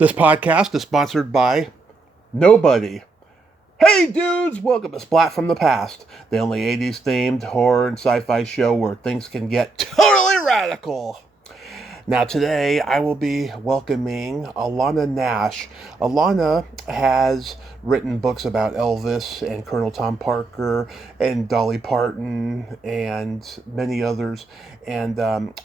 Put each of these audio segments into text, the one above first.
This podcast is sponsored by nobody. Hey dudes, welcome to Splat from the Past, the only 80s themed horror and sci-fi show where things can get totally radical. Now today I will be welcoming Alanna Nash. Alanna has written books about Elvis and Colonel Tom Parker and Dolly Parton and many others. And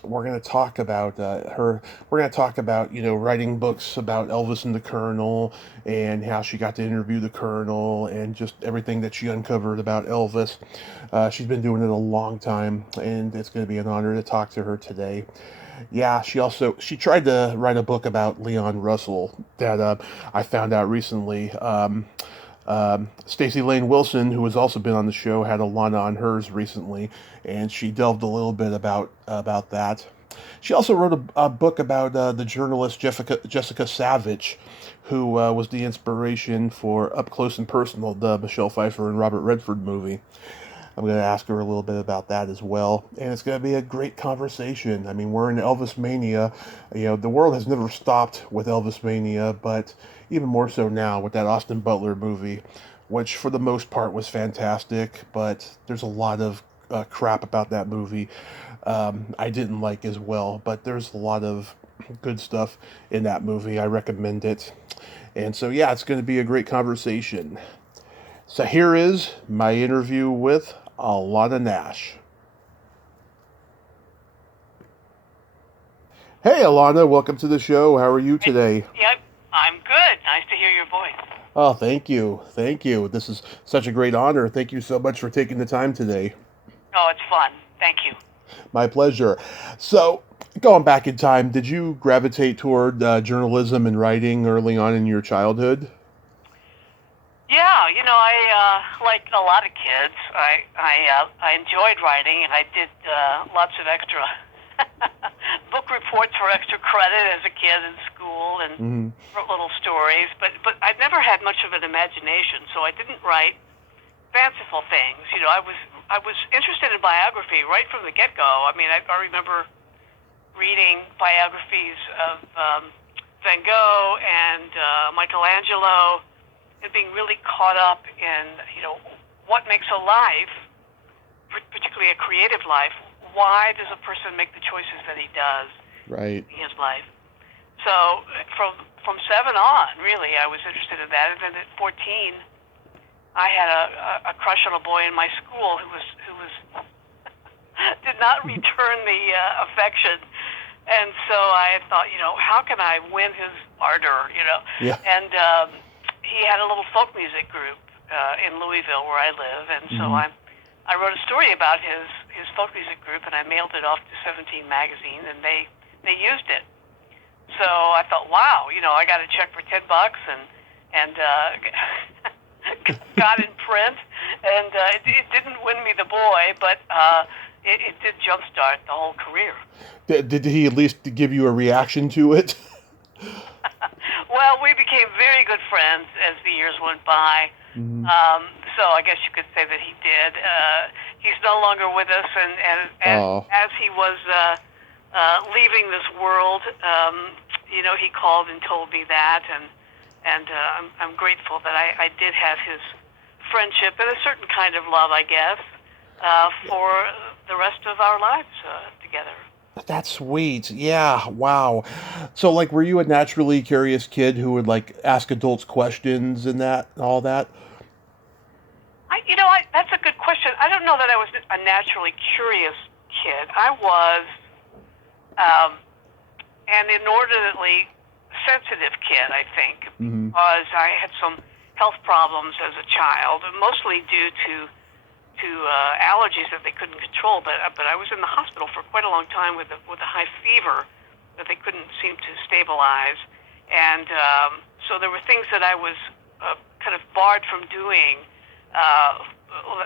we're going to talk about her. We're going to talk about, writing books about Elvis and the Colonel and how she got to interview the Colonel and just everything that she uncovered about Elvis. She's been doing it a long time, and it's going to be an honor to talk to her today. Yeah, she tried to write a book about Leon Russell that I found out recently. Stacey Lane Wilson, who has also been on the show, had Alanna on hers recently, and she delved a little bit about that. She also wrote a book about the journalist Jessica Savitch, who was the inspiration for Up Close and Personal, the Michelle Pfeiffer and Robert Redford movie. I'm going to ask her a little bit about that as well. And it's going to be a great conversation. I mean, we're in Elvis Mania. The world has never stopped with Elvis Mania, but even more so now with that Austin Butler movie, which for the most part was fantastic, but there's a lot of crap about that movie I didn't like as well. But there's a lot of good stuff in that movie. I recommend it. And so, yeah, it's going to be a great conversation. So here is my interview with Alanna Nash. Hey, Alanna, welcome to the show. How are you today? Yep, I'm good. Nice to hear your voice. Oh, thank you. Thank you. This is such a great honor. Thank you so much for taking the time today. Oh, it's fun. Thank you. My pleasure. So, going back in time, did you gravitate toward journalism and writing early on in your childhood? Yeah, I like a lot of kids. I enjoyed writing, and I did lots of extra book reports for extra credit as a kid in school, and wrote little stories. But I never had much of an imagination, so I didn't write fanciful things. I was interested in biography right from the get-go. I mean, I remember reading biographies of Van Gogh and Michelangelo, and being really caught up in, what makes a life, particularly a creative life. Why does a person make the choices that he does Right. in his life? So from 7 on, really, I was interested in that. And then at 14, I had a crush on a boy in my school who was did not return the affection. And so I thought, how can I win his ardor, Yeah. And he had a little folk music group in Louisville where I live, and so I wrote a story about his folk music group, and I mailed it off to 17 magazine, and they used it. So I thought, wow, I got a check for $10 and got in print, and it didn't win me the boy, but it did jumpstart the whole career. Did he at least give you a reaction to it? Well, we became very good friends as the years went by. So I guess you could say that he did. He's no longer with us, and as he was leaving this world, he called and told me that, and I'm grateful that I did have his friendship and a certain kind of love, I guess, for the rest of our lives together. That's sweet. Yeah. Wow. So, were you a naturally curious kid who would ask adults questions and all that? That's a good question. I don't know that I was a naturally curious kid. I was an inordinately sensitive kid, I think, because I had some health problems as a child, mostly due to allergies that they couldn't control. But I was in the hospital for quite a long time with a high fever that they couldn't seem to stabilize, and so there were things that I was kind of barred from doing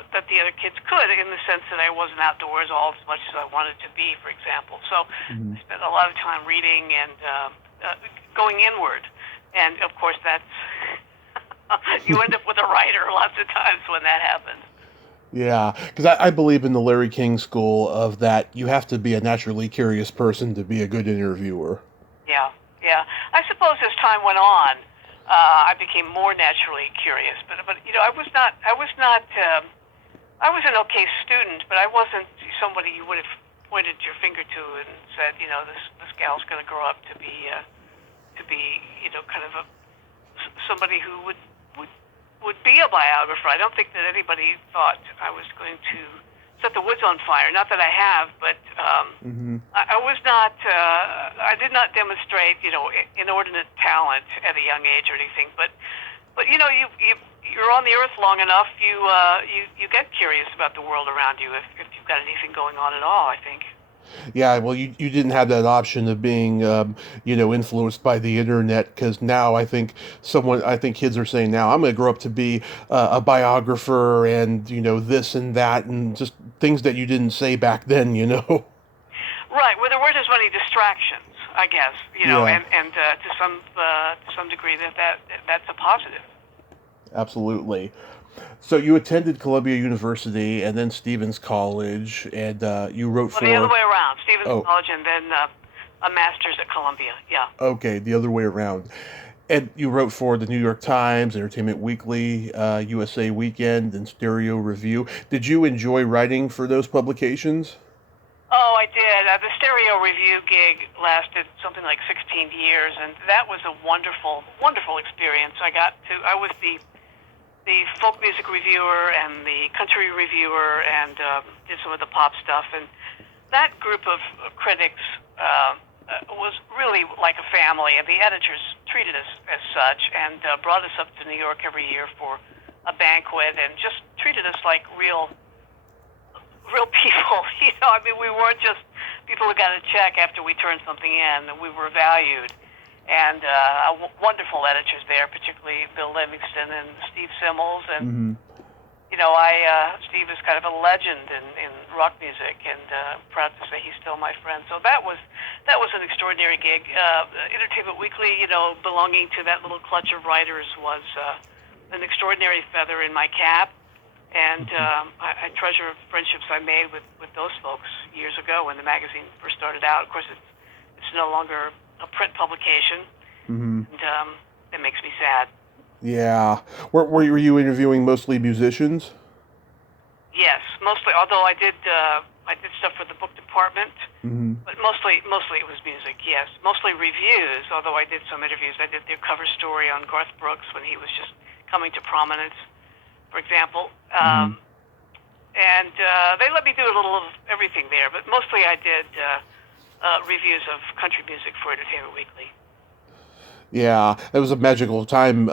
that the other kids could, in the sense that I wasn't outdoors all as much as I wanted to be, for example. So I spent a lot of time reading and going inward, and of course that's you end up with a writer lots of times when that happens. Yeah, because I believe in the Larry King school of that you have to be a naturally curious person to be a good interviewer. Yeah, yeah. I suppose as time went on, I became more naturally curious. But you know, I was not. I was an okay student, but I wasn't somebody you would have pointed your finger to and said, you know, this gal's going to grow up to be you know, kind of somebody who would be a biographer. I don't think that anybody thought I was going to set the woods on fire. Not that I have, but I was not. I did not demonstrate, you know, inordinate talent at a young age or anything. But you know, you're on the earth long enough, you get curious about the world around you if you've got anything going on at all, I think. Yeah, well, you didn't have that option of being, you know, influenced by the internet, because now I think kids are saying now, I'm going to grow up to be a biographer and, you know, this and that, and just things that you didn't say back then, you know? Right. Well, there weren't as many distractions, I guess, you know, Yeah, and to some degree that's a positive. absolutely. So you attended Columbia University and then Stevens College, and you wrote Well, the other for, way around, Stevens oh, College and then a master's at Columbia. Yeah. okay, the other way around. And you wrote for the New York Times, Entertainment Weekly, USA Weekend, and Stereo Review. Did you enjoy writing for those publications? Oh, I did. The stereo review gig lasted something like 16 years, and that was a wonderful, wonderful experience. I was the folk music reviewer and the country reviewer, and did some of the pop stuff. And that group of critics was really like a family, and the editors treated us as such, and brought us up to New York every year for a banquet, and just treated us like real people. You know, I mean, we weren't just people who got a check after we turned something in. We were valued. And wonderful editors there, particularly Bill Livingston and Steve Simmels. And, Mm-hmm. you know, Steve is kind of a legend in rock music, and proud to say he's still my friend. So that was an extraordinary gig. Entertainment Weekly, you know, belonging to that little clutch of writers was an extraordinary feather in my cap. And I treasure friendships I made with those folks years ago when the magazine first started out. Of course, it's no longer a print publication, Mm-hmm. and it makes me sad. Yeah. Were you interviewing mostly musicians? Yes, mostly. Although I did stuff for the book department, Mm-hmm. but mostly it was music. Yes, mostly reviews. Although I did some interviews. I did their cover story on Garth Brooks when he was just coming to prominence, for example. Mm-hmm. And they let me do a little of everything there, but mostly I did reviews of country music for Entertainment Weekly. Yeah, it was a magical time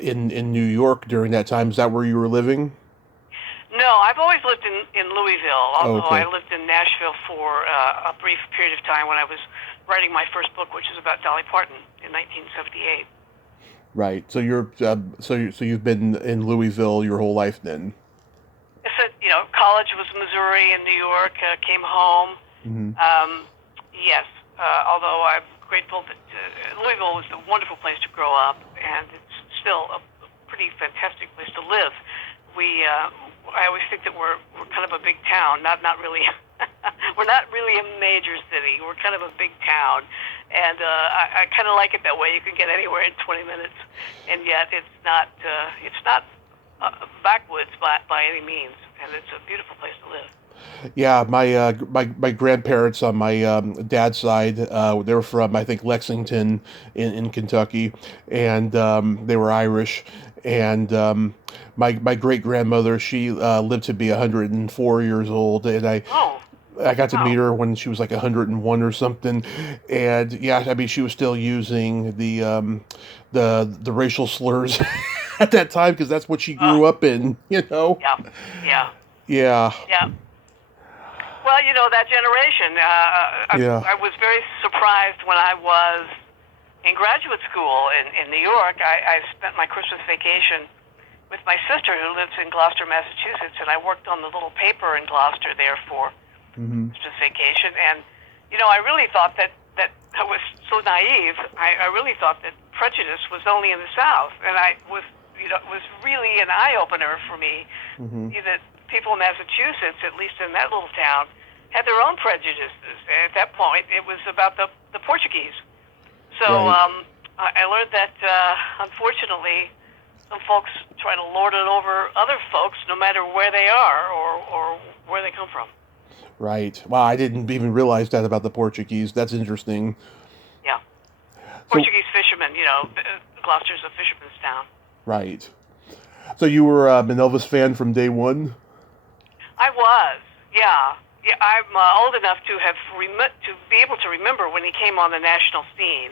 in New York during that time. Is that where you were living? No, I've always lived in Louisville, Oh, although I okay. lived in Nashville for a brief period of time when I was writing my first book, which is about Dolly Parton in 1978. Right. So so you've been in Louisville your whole life then. I said, you know, college was Missouri and New York, came home. Mm-hmm. Yes, although I'm grateful that Louisville was a wonderful place to grow up, and it's still a pretty fantastic place to live. I always think that we're kind of a big town, not really. We're not really a major city. We're kind of a big town, and I kind of like it that way. You can get anywhere in 20 minutes, and yet it's not backwoods by any means, and it's a beautiful place to live. Yeah, my grandparents on my dad's side, they were from, I think, Lexington in Kentucky, and they were Irish. And my great grandmother, she lived to be 104 years old, and Oh, I got to meet wow. her when she was like 101 or something. And yeah, I mean, she was still using the racial slurs at that time, because that's what she Uh, grew up in, you know. yeah, yeah, Yeah, yeah. Well, you know, that generation, yeah. I was very surprised when I was in graduate school in New York. I spent my Christmas vacation with my sister who lives in Gloucester, Massachusetts, and I worked on the little paper in Gloucester there for Hmm. Christmas vacation. And, you know, I really thought that I was so naive. I really thought that prejudice was only in the South. And it was really an eye-opener for me Hmm. that people in Massachusetts, at least in that little town, had their own prejudices. At that point, it was about the Portuguese. So Right. I learned that, unfortunately, some folks try to lord it over other folks, no matter where they are or where they come from. Right. Wow, I didn't even realize that about the Portuguese. That's interesting. Yeah. So, Portuguese fishermen, Gloucester's a fisherman's town. right. So you were an Elvis fan from day one? I was, yeah. Yeah, I'm old enough to have to be able to remember when he came on the national scene,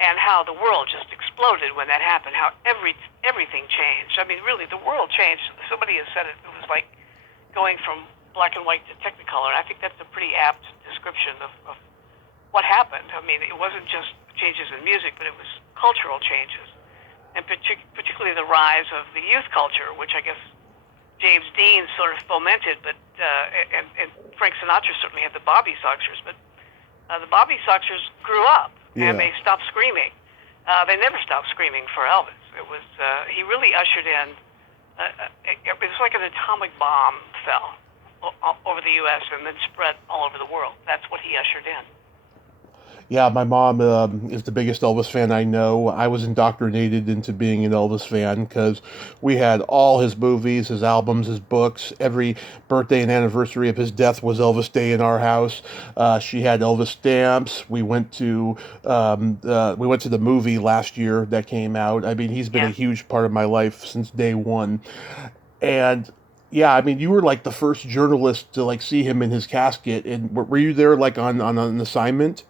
and how the world just exploded when that happened. How everything changed. I mean, really, the world changed. Somebody has said it was like going from black and white to Technicolor. I think that's a pretty apt description of what happened. I mean, it wasn't just changes in music, but it was cultural changes, and particularly the rise of the youth culture, which I guess James Dean sort of fomented, but and Frank Sinatra certainly had the Bobby Soxers, but the Bobby Soxers grew up and Yeah. they stopped screaming. They never stopped screaming for Elvis. It was he really ushered in. It was like an atomic bomb fell over the U.S. and then spread all over the world. That's what he ushered in. Yeah, my mom is the biggest Elvis fan I know. I was indoctrinated into being an Elvis fan because we had all his movies, his albums, his books. Every birthday and anniversary of his death was Elvis Day in our house. She had Elvis stamps. We went to the movie last year that came out. I mean, he's been a Yeah. huge part of my life since day one. And yeah, I mean, you were like the first journalist to like see him in his casket. And were you there like on an assignment?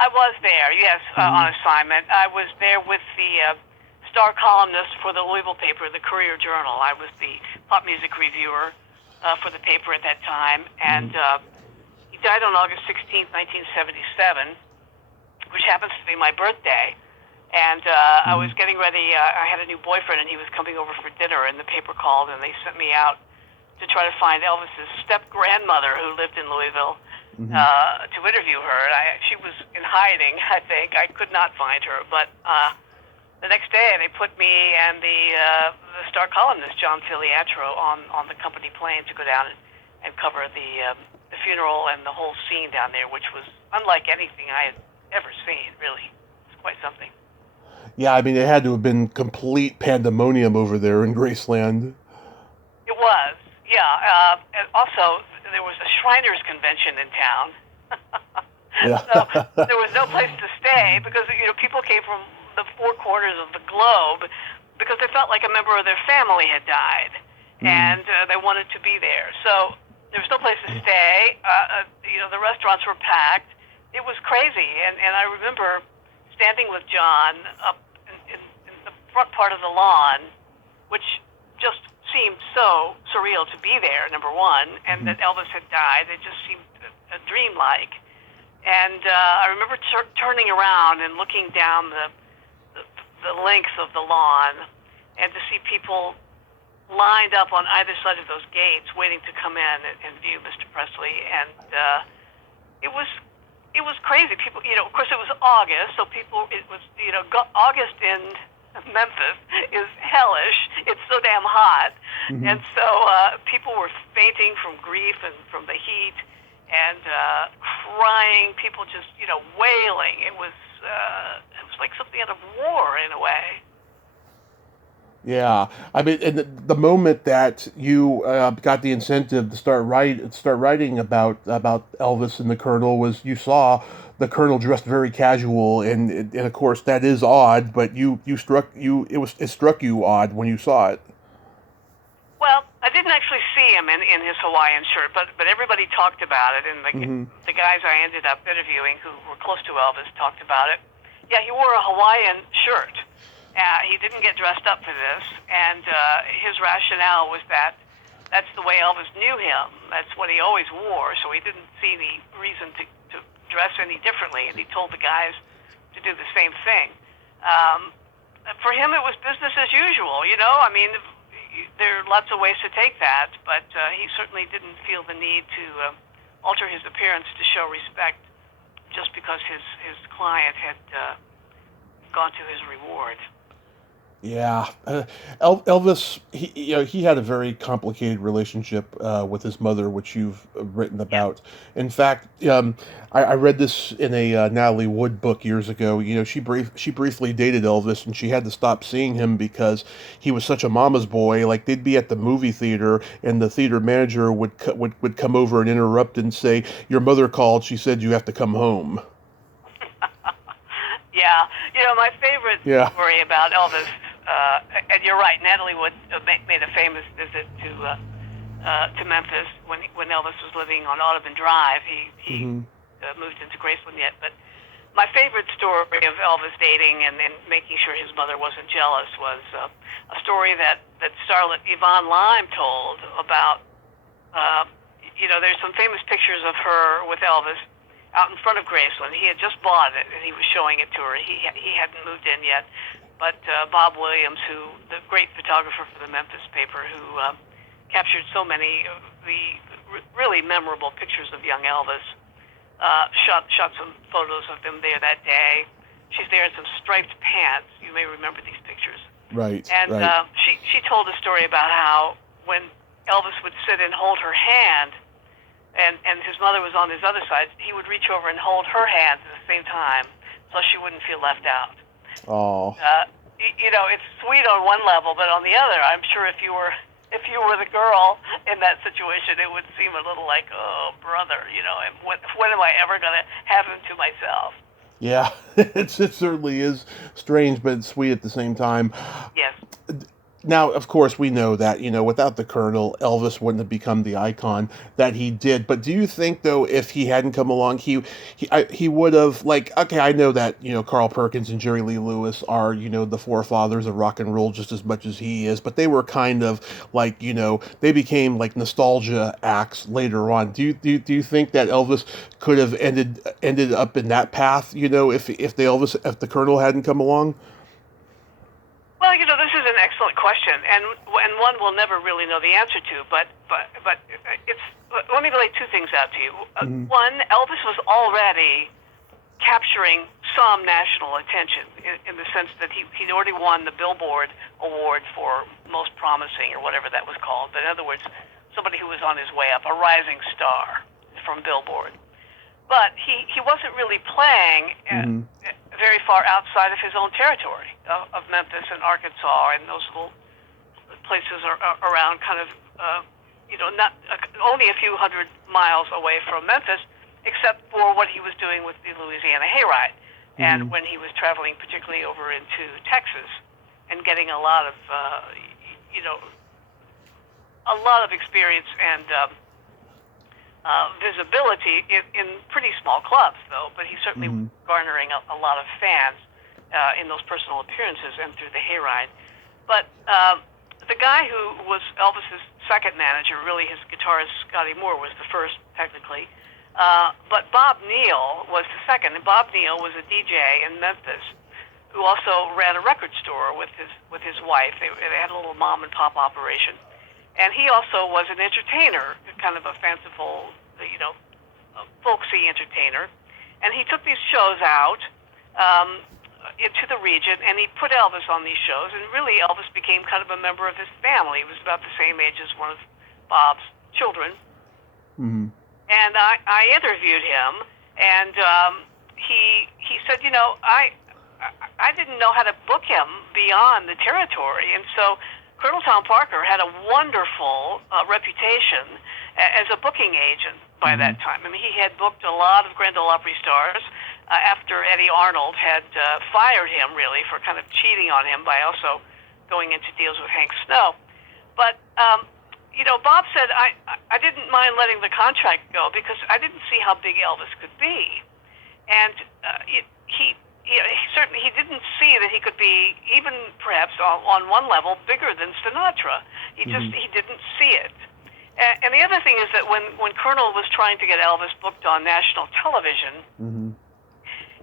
I was there, yes, Hmm. on assignment. I was there with the star columnist for the Louisville paper, the Courier Journal. I was the pop music reviewer for the paper at that time, and he died on August 16th, 1977, which happens to be my birthday. And I Hmm. was getting ready. I had a new boyfriend, and he was coming over for dinner, and the paper called, and they sent me out to try to find Elvis's step-grandmother who lived in Louisville Hmm. to interview her. And she was in hiding, I think. I could not find her. But the next day, they put me and the star columnist, John Filiatro, on the company plane to go down and cover the funeral and the whole scene down there, which was unlike anything I had ever seen, really. It's quite something. Yeah, I mean, it had to have been complete pandemonium over there in Graceland. It was, yeah. And also, there was a Shriners convention in town, Yeah. so there was no place to stay because people came from the four corners of the globe because they felt like a member of their family had died, Mm. and they wanted to be there. So there was no place to stay. The restaurants were packed. It was crazy, and I remember standing with John up in the front part of the lawn, which just seemed so surreal to be there, number one, and Mhm. that Elvis had died. It just seemed dreamlike. And I remember turning around and looking down the, the length of the lawn and to see people lined up on either side of those gates waiting to come in and view Mr. Presley. And it was it was crazy. People, of course, it was August, so it was, August in Memphis is hellish. It's so damn hot, and Mhm. so people were fainting from grief and from the heat, and crying. People just, wailing. It was like something out of war in a way. Yeah, I mean, and the moment that you got the incentive to start writing about Elvis and the Colonel was you saw the Colonel dressed very casual, and of course that is odd, but it struck you odd when you saw it. Well, I didn't actually see him in his Hawaiian shirt, but everybody talked about it, and Hmm. the guys I ended up interviewing who were close to Elvis talked about it. Yeah, he wore a Hawaiian shirt. He didn't get dressed up for this, and his rationale was that that's the way Elvis knew him. That's what he always wore, so he didn't see any reason to dress any differently, and he told the guys to do the same thing. Um, for him, it was business as usual. I mean, there are lots of ways to take that, but he certainly didn't feel the need to alter his appearance to show respect just because his client had gone to his reward. Yeah, Elvis. He had a very complicated relationship with his mother, which you've written Yeah. about. In fact, I read this in a Natalie Wood book years ago. She briefly dated Elvis, and she had to stop seeing him because he was such a mama's boy. Like they'd be at the movie theater, and the theater manager would come over and interrupt and say, "Your mother called. She said you have to come home." Yeah, my favorite Yeah. story about Elvis, and you're right, Natalie Wood made a famous visit to Memphis when Elvis was living on Audubon Drive. He Hmm. moved into Graceland yet, but my favorite story of Elvis dating and making sure his mother wasn't jealous was a story that starlet Yvonne Lime told about. Uh, there's some famous pictures of her with Elvis out in front of Graceland. He had just bought it, and he was showing it to her. He hadn't moved in yet, but Bob Williams, the great photographer for the Memphis paper, who captured so many of the really memorable pictures of young Elvis, shot some photos of them there that day. She's there in some striped pants. You may remember these pictures. Right. And Right. she told a story about how when Elvis would sit and hold her hand, and his mother was on his other side, he would reach over and hold her hands at the same time, so she wouldn't feel left out. Oh. It's sweet on one level, but on the other, I'm sure if you were the girl in that situation, it would seem a little like, oh, brother, and when am I ever going to have him to myself? Yeah, it certainly is strange, but it's sweet at the same time. Yes. Now, of course, we know that, without the Colonel, Elvis wouldn't have become the icon that he did. But do you think, though, if he hadn't come along, he would have, like, okay, I know that, Carl Perkins and Jerry Lee Lewis are, the forefathers of rock and roll just as much as he is, but they were kind of like, they became like nostalgia acts later on. Do you think that Elvis could have ended up in that path, if the Colonel hadn't come along? Well, this is an excellent question, and one we'll never really know the answer to. But it's let me lay two things out to you. Hmm. One, Elvis was already capturing some national attention in the sense that he'd already won the Billboard Award for Most Promising or whatever that was called. But in other words, somebody who was on his way up, a rising star from Billboard. But he wasn't really playing Hmm. very far outside of his own territory of Memphis and Arkansas and those little places around, kind of, not only a few hundred miles away from Memphis, except for what he was doing with the Louisiana Hayride, Hmm. and when he was traveling particularly over into Texas and getting a lot of, a lot of experience and visibility in pretty small clubs, though. But he certainly was Hmm. garnering a lot of fans in those personal appearances and through the Hayride. But the guy who was Elvis's second manager, really his guitarist Scotty Moore was the first technically, but Bob Neal was the second. And Bob Neal was a DJ in Memphis who also ran a record store with his wife. They had a little mom and pop operation. And he also was an entertainer, kind of a fanciful, folksy entertainer. And he took these shows out into the region, and he put Elvis on these shows. And really, Elvis became kind of a member of his family. He was about the same age as one of Bob's children. Hmm. And I interviewed him, and he said, I didn't know how to book him beyond the territory, and so Colonel Tom Parker had a wonderful reputation as a booking agent by Hmm. that time. I mean, he had booked a lot of Grand Ole Opry stars after Eddie Arnold had fired him, really, for kind of cheating on him by also going into deals with Hank Snow. But, Bob said, I didn't mind letting the contract go because I didn't see how big Elvis could be. And he didn't see that he could be, even perhaps on one level, bigger than Sinatra. He didn't see it. And the other thing is that when Colonel was trying to get Elvis booked on national television, Hmm.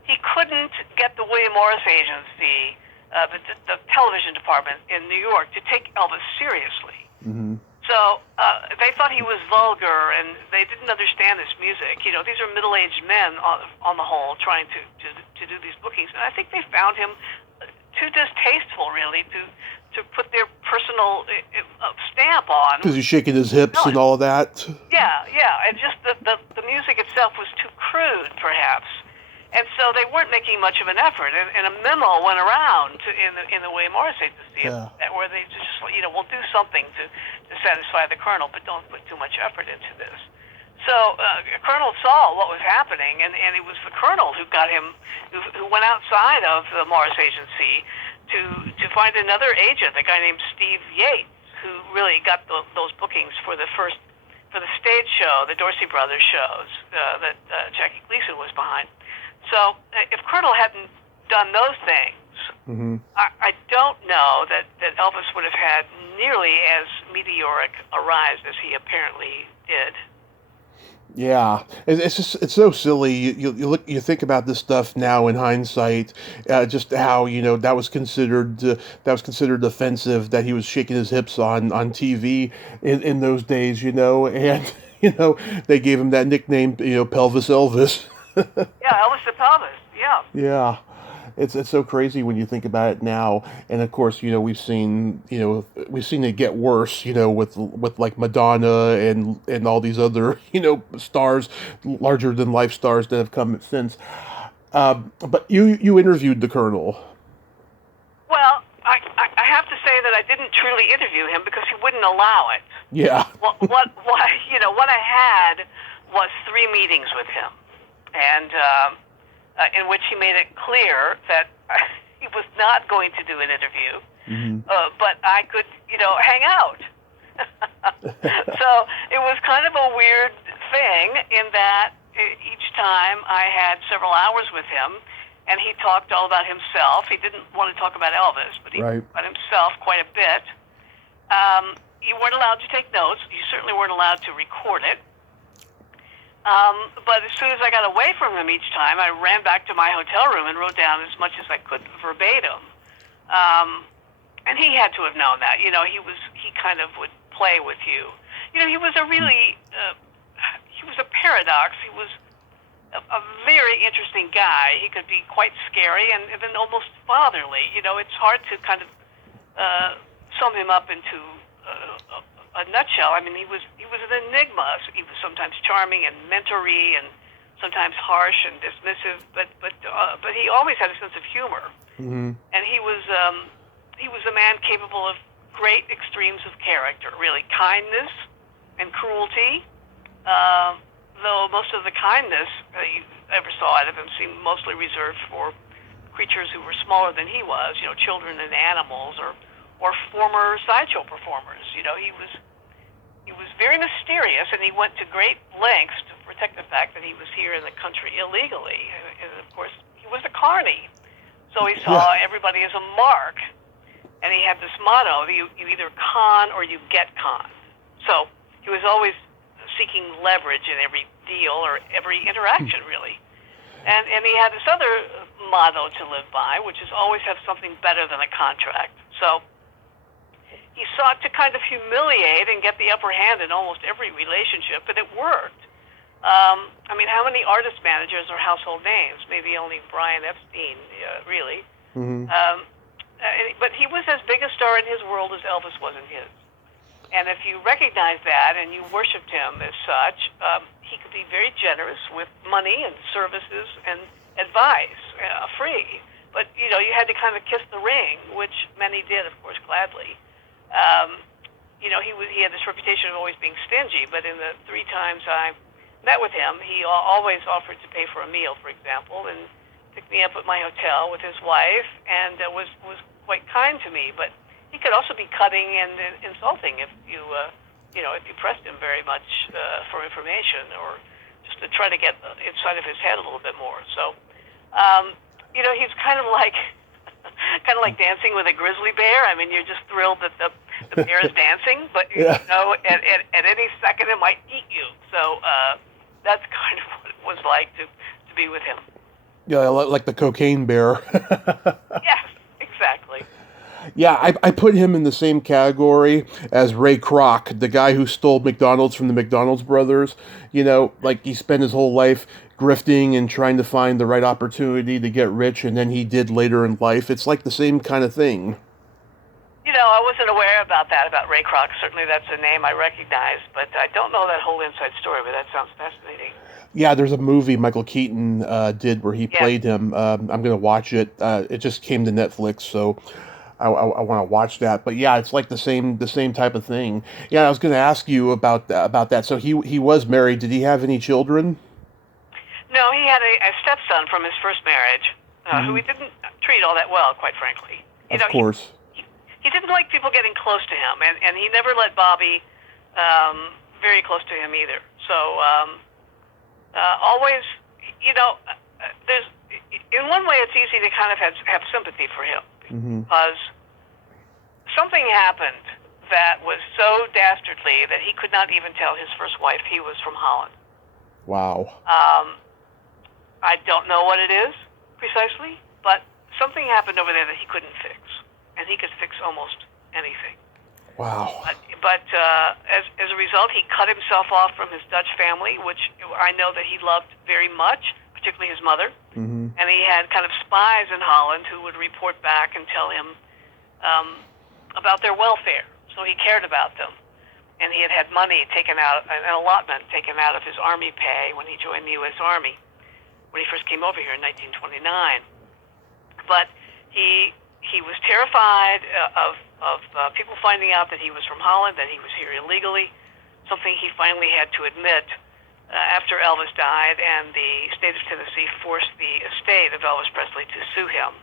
he couldn't get the William Morris Agency, the television department in New York, to take Elvis seriously. Hmm. So they thought he was vulgar, and they didn't understand his music. These are middle-aged men on the whole trying to do these bookings. And I think they found him too distasteful, really, to put their personal stamp on. Because he's shaking his hips and all of that. Yeah, and just the music itself was too crude, perhaps. And so they weren't making much of an effort. And a memo went around in the way Morrissey to see it, where they just, we'll do something to satisfy the Colonel, but don't put too much effort into this. So Colonel saw what was happening, and it was the Colonel who got him, who went outside of the Morris agency to find another agent, a guy named Steve Yates, who really got those bookings for the stage show, the Dorsey Brothers shows that Jackie Gleason was behind. So if Colonel hadn't done those things, I don't know that Elvis would have had nearly as meteoric a rise as he apparently did. Yeah, it's so silly. You think about this stuff now in hindsight, just how that was considered offensive, that he was shaking his hips on TV in those days, and they gave him that nickname, Pelvis Elvis. Yeah, Elvis the Pelvis. Yeah. Yeah. It's so crazy when you think about it now, and of course, we've seen it get worse, with like Madonna and all these other, stars, larger than life stars that have come since. But you interviewed the Colonel. Well, I have to say that I didn't truly interview him because he wouldn't allow it. Yeah. What I had was 3 meetings with him, and in which he made it clear that he was not going to do an interview, but I could, hang out. So it was kind of a weird thing in that each time I had several hours with him, and he talked all about himself. He didn't want to talk about Elvis, but he talked about himself quite a bit. You weren't allowed to take notes. You certainly weren't allowed to record it. But as soon as I got away from him each time, I ran back to my hotel room and wrote down as much as I could verbatim. And he had to have known that. He kind of would play with you. He was a really, he was a paradox. He was a very interesting guy. He could be quite scary and then almost fatherly. It's hard to kind of sum him up into a nutshell. I mean, he was an enigma. He was sometimes charming and mentory, and sometimes harsh and dismissive. But he always had a sense of humor, and he was a man capable of great extremes of character. Really, kindness and cruelty. Though most of the kindness you ever saw out of him seemed mostly reserved for creatures who were smaller than he was. Children and animals, or former sideshow performers. He was very mysterious, and he went to great lengths to protect the fact that he was here in the country illegally. And of course, he was a carny, so he saw everybody as a mark. And he had this motto: you either con or you get con. So he was always seeking leverage in every deal or every interaction, really. And he had this other motto to live by, which is always have something better than a contract. So he sought to kind of humiliate and get the upper hand in almost every relationship, and it worked. I mean, how many artist managers are household names? Maybe only Brian Epstein, really. But he was as big a star in his world as Elvis was in his. And if you recognize that and you worshipped him as such, he could be very generous with money and services and advice, free. But, you had to kind of kiss the ring, which many did, of course, gladly. He had this reputation of always being stingy, but in the 3 times I met with him, he always offered to pay for a meal, for example, and picked me up at my hotel with his wife, and was quite kind to me. But he could also be cutting and insulting if you pressed him very much for information, or just to try to get inside of his head a little bit more. So, he's kind of like dancing with a grizzly bear. I mean, you're just thrilled that the bear is dancing, but at any second it might eat you. So that's kind of what it was like to be with him. Yeah, like the cocaine bear. Yes, exactly. Yeah, I put him in the same category as Ray Kroc, the guy who stole McDonald's from the McDonald's brothers. Like he spent his whole life grifting and trying to find the right opportunity to get rich, and then he did later in life. It's like the same kind of thing. I wasn't aware about that, about Ray Kroc. Certainly that's a name I recognize, but I don't know that whole inside story, but that sounds fascinating. Yeah, there's a movie Michael Keaton did where he Yeah. played him. I'm gonna watch it. It just came to Netflix, so I want to watch that. But yeah, it's like the same type of thing. Yeah, I was gonna ask you about that. So he was married. Did he have any children? No, he had a stepson from his first marriage, who Hmm. he didn't treat all that well, quite frankly. You Of know, course. he didn't like people getting close to him, and he never let Bobby very close to him either. So always, there's in one way it's easy to kind of have sympathy for him Hmm. because something happened that was so dastardly that he could not even tell his first wife he was from Holland. Wow. Um, I don't know what it is precisely, but something happened over there that he couldn't fix, and he could fix almost anything. Wow. But as a result, he cut himself off from his Dutch family, which I know that he loved very much, particularly his mother. Hmm. And he had kind of spies in Holland who would report back and tell him about their welfare. So he cared about them. And he had money taken out, an allotment taken out of his army pay when he joined the U.S. Army, when he first came over here in 1929. But he was terrified of people finding out that he was from Holland, that he was here illegally, something he finally had to admit after Elvis died, and the state of Tennessee forced the estate of Elvis Presley to sue him.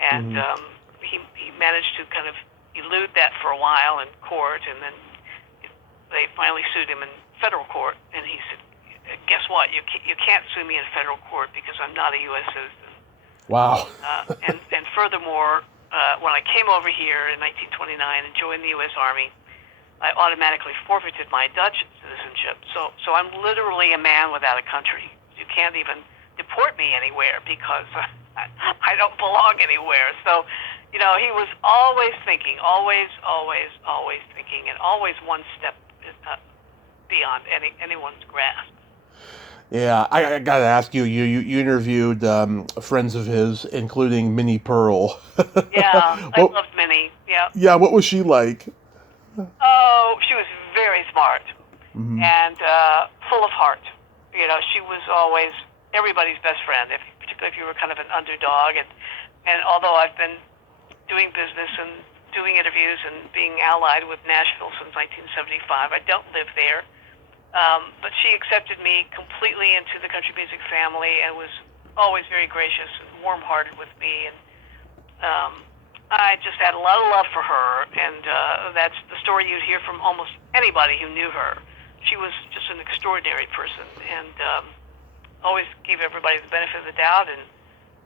And Hmm. he managed to kind of elude that for a while in court, and then they finally sued him in federal court. And he said, "Guess what? You can't sue me in federal court because I'm not a U.S. citizen." Wow. And furthermore, when I came over here in 1929 and joined the U.S. Army, I automatically forfeited my Dutch citizenship. So I'm literally a man without a country. You can't even deport me anywhere because I don't belong anywhere. So, he was always thinking, always thinking, and always one step beyond anyone's grasp. Yeah, I gotta ask you. You interviewed friends of his, including Minnie Pearl. Yeah, I What? loved Minnie. Yeah. Yeah, what was she like? Oh, she was very smart Hmm. and full of heart. She was always everybody's best friend, particularly if you were kind of an underdog. And although I've been doing business and doing interviews and being allied with Nashville since 1975, I don't live there. But she accepted me completely into the country music family and was always very gracious and warm-hearted with me. And I just had a lot of love for her, and that's the story you'd hear from almost anybody who knew her. She was just an extraordinary person, and always gave everybody the benefit of the doubt.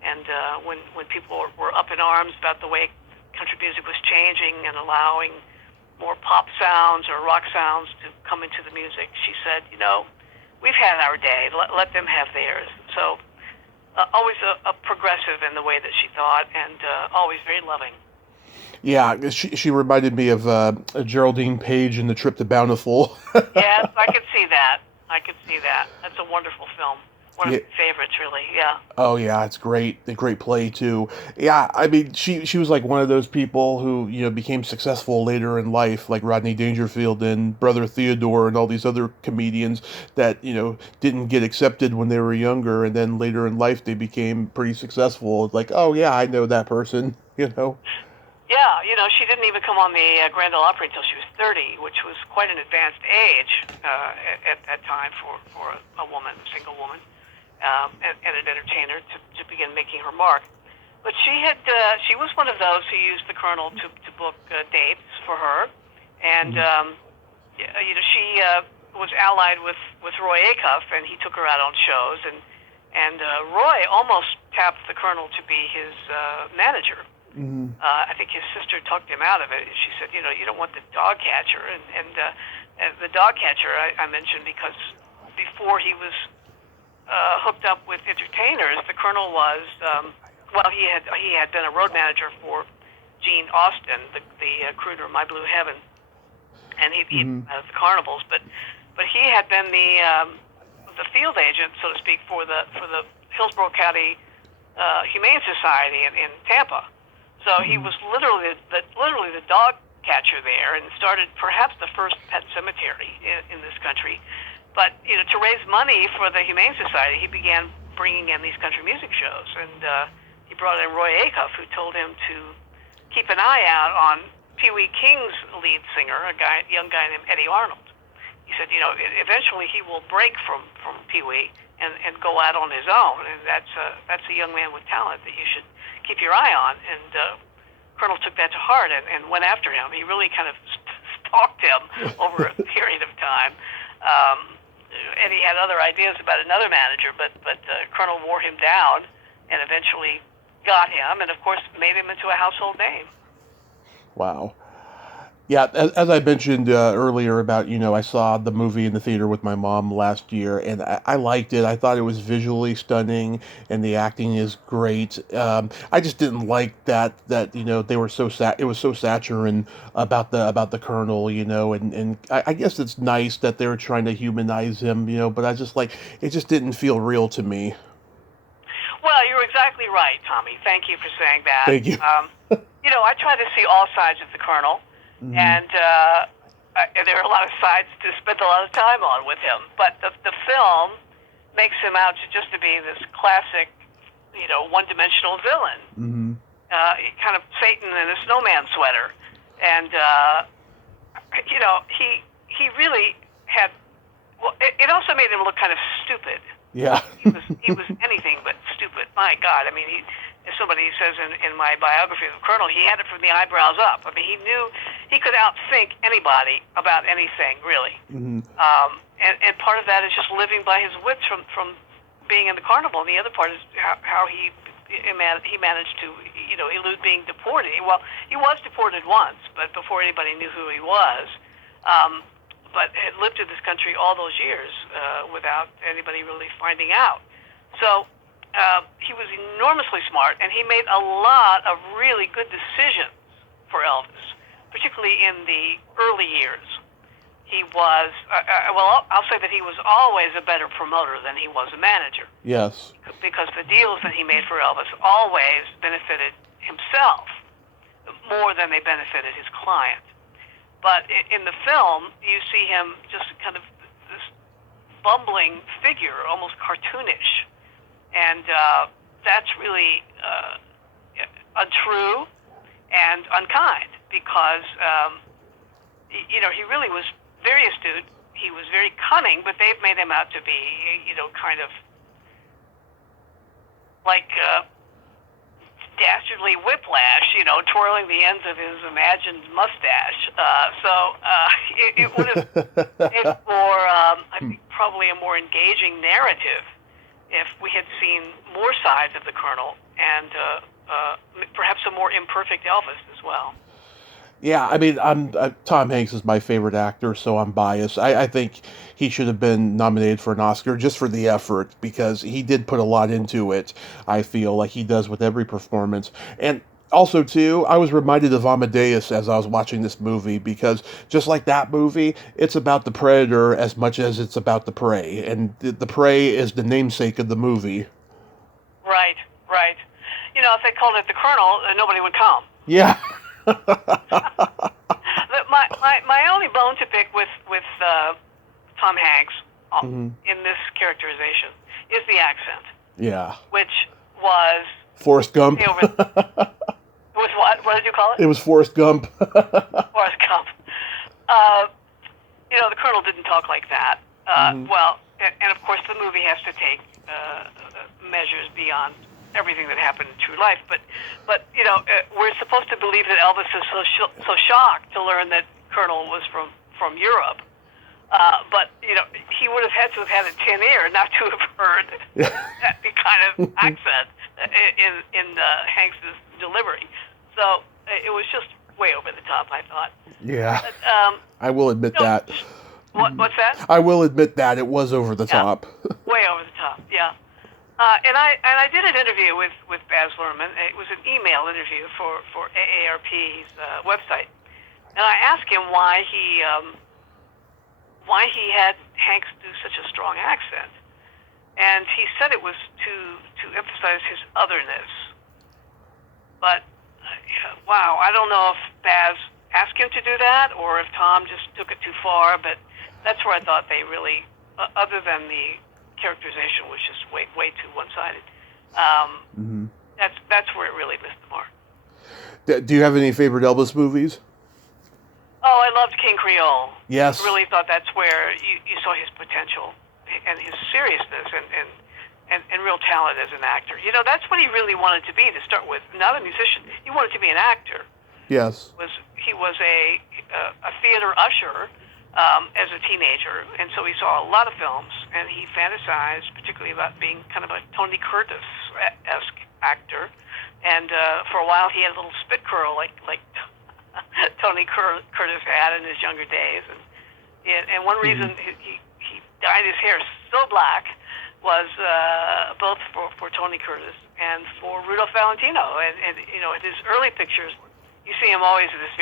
And when people were up in arms about the way country music was changing and allowing more pop sounds or rock sounds to come into the music, she said, we've had our day. Let them have theirs. So always a progressive in the way that she thought, and always very loving. Yeah, she reminded me of Geraldine Page in The Trip to Bountiful. Yes, I could see that. I could see that. That's a wonderful film. One of Yeah. my favorites, really. Yeah. Oh yeah, it's great. A great play too. Yeah, I mean, she was like one of those people who became successful later in life, like Rodney Dangerfield and Brother Theodore and all these other comedians that didn't get accepted when they were younger, and then later in life they became pretty successful. It's like, oh yeah, I know that person. Yeah, she didn't even come on the Grand Ole Opry until she was 30, which was quite an advanced age at that time for a woman, a single woman, and an entertainer to begin making her mark. But she was one of those who used the Colonel to book dates for her, and she was allied with Roy Acuff, and he took her out on shows, and Roy almost tapped the Colonel to be his manager. Hmm. I think his sister talked him out of it. She said, you don't want the dog catcher. And the dog catcher I mentioned because before he was hooked up with entertainers, the Colonel was, he had been a road manager for Gene Austin, the crooner My Blue Heaven, and he Hmm. the carnivals. But he had been the field agent, so to speak, for the Hillsborough County Humane Society in Tampa. So he was literally the dog catcher there, and started perhaps the first pet cemetery in this country. But to raise money for the Humane Society, he began bringing in these country music shows, and he brought in Roy Acuff, who told him to keep an eye out on Pee Wee King's lead singer, young guy named Eddie Arnold. He said, eventually he will break from Pee Wee and go out on his own, and that's a young man with talent that you should keep your eye on. And Colonel took that to heart and went after him. He really kind of stalked him over a period of time. Eddie had other ideas about another manager, but Colonel wore him down and eventually got him, and of course made him into a household name. Wow. Yeah, as I mentioned earlier about, I saw the movie in the theater with my mom last year, and I liked it. I thought it was visually stunning, and the acting is great. I just didn't like that they were it was so saccharine about the Colonel, and I guess it's nice that they were trying to humanize him, but I just it just didn't feel real to me. Well, you're exactly right, Tommy. Thank you for saying that. Thank you. I try to see all sides of the Colonel. Mm-hmm. And there are a lot of sides to spend a lot of time on with him. But the film makes him out to be this classic, one-dimensional villain. Mm-hmm. Kind of Satan in a snowman sweater. And, he really had... Well, it also made him look kind of stupid. Yeah. He was anything but stupid. My God. I mean, as somebody says in my biography of the Colonel, he had it from the eyebrows up. I mean, he knew he could outthink anybody about anything, really. Mm-hmm. And part of that is just living by his wits from being in the carnival. And the other part is how he managed to, elude being deported. Well, he was deported once, but before anybody knew who he was. But had lived in this country all those years without anybody really finding out. So he was enormously smart, and he made a lot of really good decisions for Elvis, particularly in the early years. He was, I'll say that he was always a better promoter than he was a manager. Yes. Because the deals that he made for Elvis always benefited himself more than they benefited his client. But in the film, you see him just kind of this bumbling figure, almost cartoonish. And that's really untrue and unkind because, he really was very astute. He was very cunning, but they've made him out to be, kind of like dastardly Whiplash, twirling the ends of his imagined mustache. It would have made for, I think, probably a more engaging narrative if we had seen more sides of the Colonel and perhaps a more imperfect Elvis as well. Yeah, I mean, Tom Hanks is my favorite actor, so I'm biased. I think he should have been nominated for an Oscar just for the effort, because he did put a lot into it, I feel, like he does with every performance. And also, too, I was reminded of Amadeus as I was watching this movie, because just like that movie, it's about the predator as much as it's about the prey. And the prey is the namesake of the movie. Right. If they called it the Colonel, nobody would come. Yeah. My only bone to pick with Tom Hanks in this characterization is the accent. Yeah. Which was Forrest Gump. Was what? What did you call it? It was Forrest Gump. Forrest Gump. The Colonel didn't talk like that. Well, and of course the movie has to take measures beyond everything that happened in true life, but we're supposed to believe that Elvis is so shocked to learn that Colonel was from Europe, but he would have had to have had a tin ear not to have heard that kind of accent in Hanks's delivery. So it was just way over the top, I thought. Yeah, but, I will admit that. What's that? I will admit that it was over the top. Way over the top. Yeah. And I did an interview with Baz Luhrmann. It was an email interview for AARP's website, and I asked him why he had Hanks do such a strong accent, and he said it was to emphasize his otherness. But wow, I don't know if Baz asked him to do that or if Tom just took it too far. But that's where I thought they really, other than the characterization, was just way too one-sided. That's where it really missed the mark. Do you have any favorite Elvis movies? Oh, I loved King Creole. Yes. I really thought that's where you saw his potential and his seriousness and real talent as an actor. You know, that's what he really wanted to be to start with. Not a musician. He wanted to be an actor. Yes. He was a theater usher as a teenager, and so he saw a lot of films, and he fantasized particularly about being kind of a Tony Curtis-esque actor. And for a while, he had a little spit curl like Tony Curtis had in his younger days. And one reason he dyed his hair so black was both for Tony Curtis and for Rudolph Valentino. And you know, in his early pictures, you see him always with this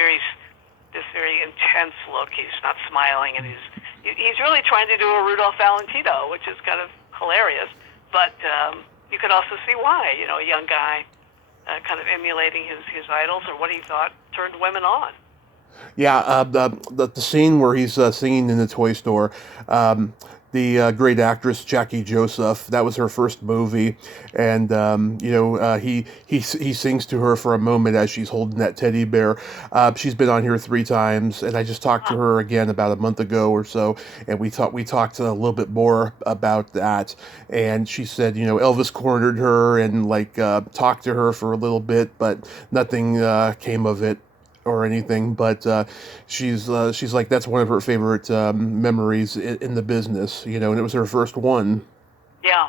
very intense look. He's not smiling, and he's really trying to do a Rudolph Valentino, which is kind of hilarious. But you could also see why. You know, a young guy kind of emulating his idols or what he thought turned women on. Yeah, the scene where he's singing in the toy store, the great actress Jackie Joseph, that was her first movie, and he sings to her for a moment as she's holding that teddy bear. She's been on here 3 times, and I just talked to her again about a month ago or so, and we talked a little bit more about that, and she said, you know, Elvis cornered her and talked to her for a little bit, but nothing came of it or anything, but she's like, that's one of her favorite memories in the business, you know, and it was her first one. Yeah.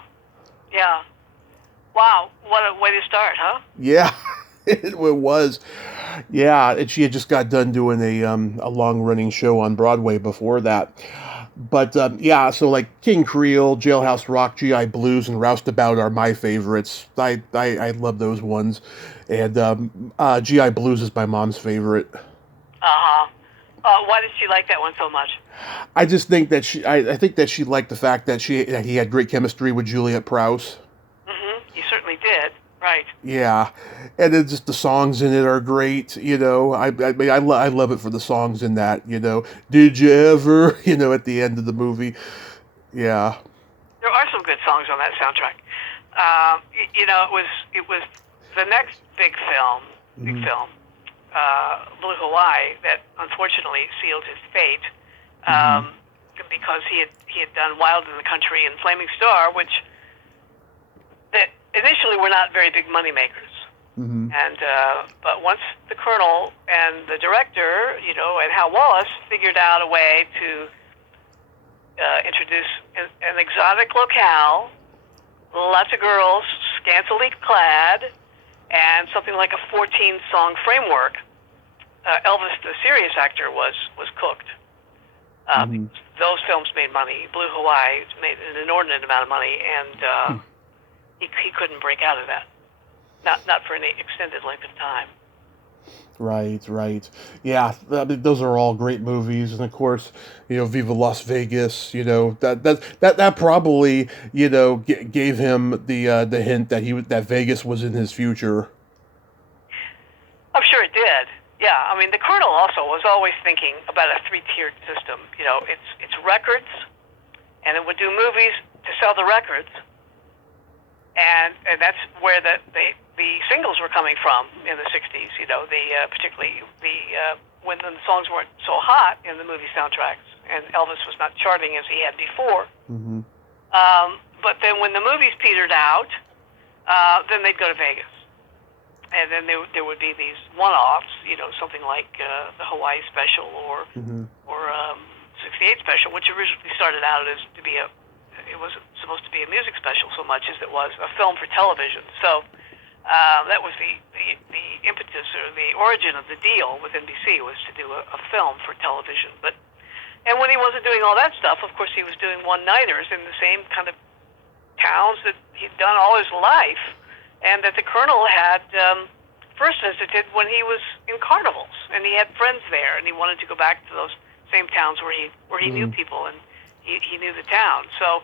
Wow, what a way to start, huh? Yeah, it was. Yeah, and she had just got done doing a long-running show on Broadway before that. But so like King Creole, Jailhouse Rock, GI Blues, and Roustabout are my favorites. I love those ones, and GI Blues is my mom's favorite. Why did she like that one so much? I just think that I think that she liked the fact that he had great chemistry with Juliet Prowse. He certainly did. Right. Yeah, and then just the songs in it are great. You know, I mean, I love it for the songs in that. You know, did you ever? You know, at the end of the movie. Yeah. There are some good songs on that soundtrack. You know, it was the next big film, Blue Hawaii, that unfortunately sealed his fate because he had done Wild in the Country and Flaming Star, which that initially were not very big money makers. And but once the Colonel and the director, you know, and Hal Wallace figured out a way to introduce an exotic locale, lots of girls scantily clad, and something like a 14-song framework, Elvis, the serious actor, was cooked. Those films made money. Blue Hawaii made an inordinate amount of money, and he couldn't break out of that. Not for any extended length of time. Right. Yeah, those are all great movies, and of course, you know, Viva Las Vegas. You know, that probably, you know, gave him the hint that Vegas was in his future. I'm sure it did. Yeah, I mean, the Colonel also was always thinking about a 3-tiered system. You know, it's records, and it would do movies to sell the records, and that's where the singles were coming from in the 60s, you know, particularly when the songs weren't so hot in the movie soundtracks, and Elvis was not charting as he had before. But then when the movies petered out, then they'd go to Vegas. And then there would be these one-offs, you know, something like the Hawaii special or 68 special, which originally started out as it wasn't supposed to be a music special so much as it was a film for television. So that was the impetus or the origin of the deal with NBC, was to do a film for television. And when he wasn't doing all that stuff, of course, he was doing one-nighters in the same kind of towns that he'd done all his life, and that the Colonel had first visited when he was in carnivals, and he had friends there, and he wanted to go back to those same towns where he knew people, and he knew the town. So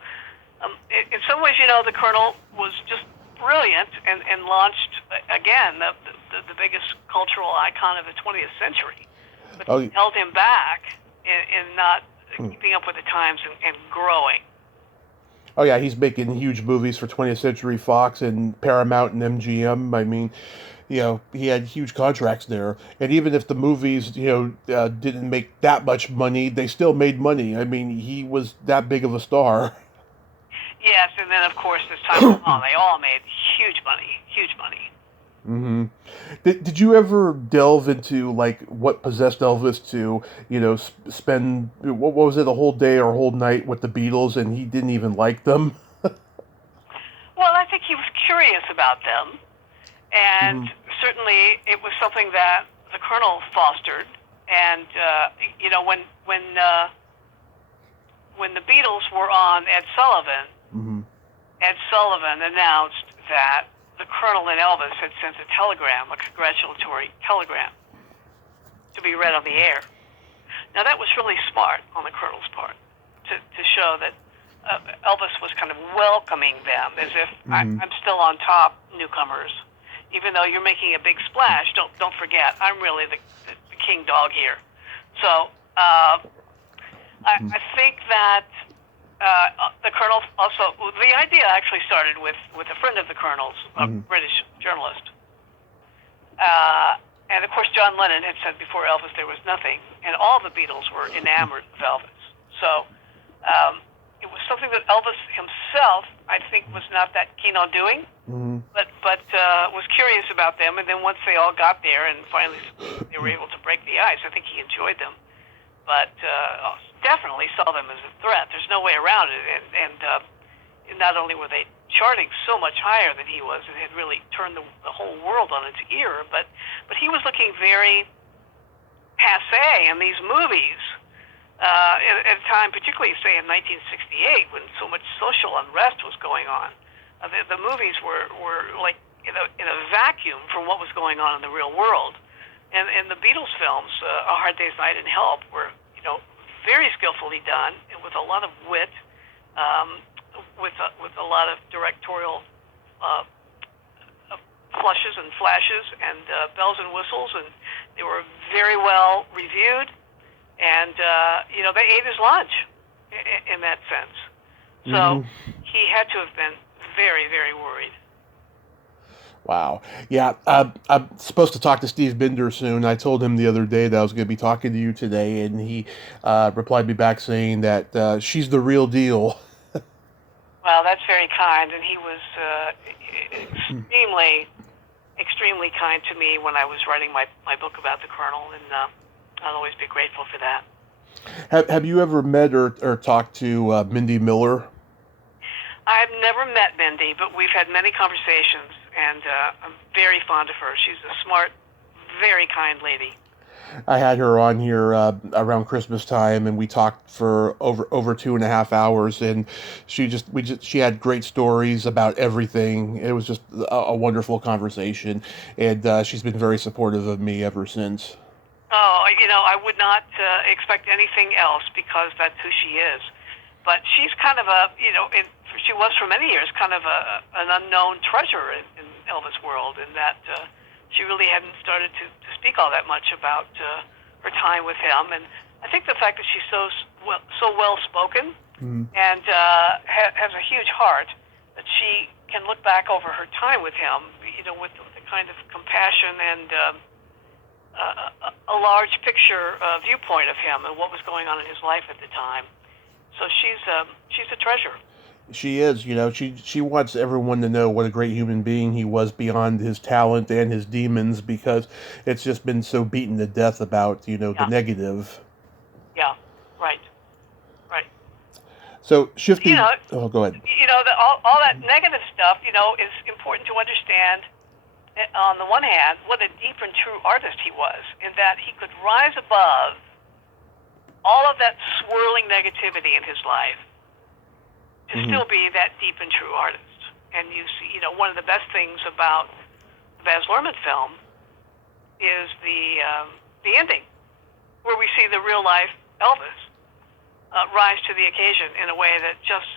In some ways, the Colonel was just brilliant and launched, again, the biggest cultural icon of the 20th century. But Oh, held him back in not keeping up with the times and growing. oh yeah, he's making huge movies for 20th Century Fox and Paramount and MGM. I mean, he had huge contracts there. And even if the movies, didn't make that much money, they still made money. I mean, he was that big of a star. Yes, and then, of course, as time went on, they all made huge money, huge money. hmm Did you ever delve into like what possessed Elvis to spend what was it, a whole day or a whole night with the Beatles, and he didn't even like them? Well, I think he was curious about them, and hmm certainly it was something that the Colonel fostered. And when the Beatles were on hmm Ed Sullivan announced that the Colonel and Elvis had sent a telegram, a congratulatory telegram, to be read on the air. Now that was really smart on the Colonel's part to show that Elvis was kind of welcoming them as if hmm I'm still on top, newcomers. Even though you're making a big splash, don't forget I'm really the king dog here. So I think that the Colonel also, the idea actually started with a friend of the Colonel's, a hmm British journalist. And of course, John Lennon had said before Elvis there was nothing, and all the Beatles were enamored of Elvis. So it was something that Elvis himself, I think, was not that keen on doing, hmm but was curious about them. And then once they all got there and finally they were able to break the ice, I think he enjoyed them, but definitely saw them as a threat. There's no way around it. And not only were they charting so much higher than he was, it had really turned the whole world on its ear, but he was looking very passe in these movies. At a time, particularly say in 1968, when so much social unrest was going on, the movies were like in a vacuum from what was going on in the real world. And the Beatles films, A Hard Day's Night and Help, were very skillfully done and with a lot of wit, with a lot of directorial flushes and flashes and bells and whistles, and they were very well reviewed. And they ate his lunch in that sense. So hmm he had to have been very, very worried. Wow. Yeah, I'm supposed to talk to Steve Binder soon. I told him the other day that I was going to be talking to you today, and he replied me back saying that she's the real deal. Well, that's very kind, and he was extremely, extremely kind to me when I was writing my book about the Colonel, and I'll always be grateful for that. Have you ever met or talked to Mindy Miller? I've never met Mindy, but we've had many conversations, and I'm very fond of her. She's a smart, very kind lady. I had her on here around Christmas time, and we talked for over 2.5 hours. And she had great stories about everything. It was just a wonderful conversation, and she's been very supportive of me ever since. Oh, I would not expect anything else because that's who she is. But she's kind of she was for many years kind of an unknown treasure in Elvis world, in that she really hadn't started to speak all that much about her time with him. And I think the fact that she's so well spoken Mm. and has a huge heart, that she can look back over her time with him, with the kind of compassion and a large picture viewpoint of him and what was going on in his life at the time. So she's a treasure. She is, she wants everyone to know what a great human being he was beyond his talent and his demons, because it's just been so beaten to death about, the Yeah, negative. yeah, right, right. So You shifting, know, oh, go ahead. all that negative stuff, is important to understand. On the one hand, what a deep and true artist he was, in that he could rise above all of that swirling negativity in his life to hmm still be that deep and true artist. And you see, one of the best things about the Baz Luhrmann film is the ending, where we see the real life Elvis rise to the occasion in a way that just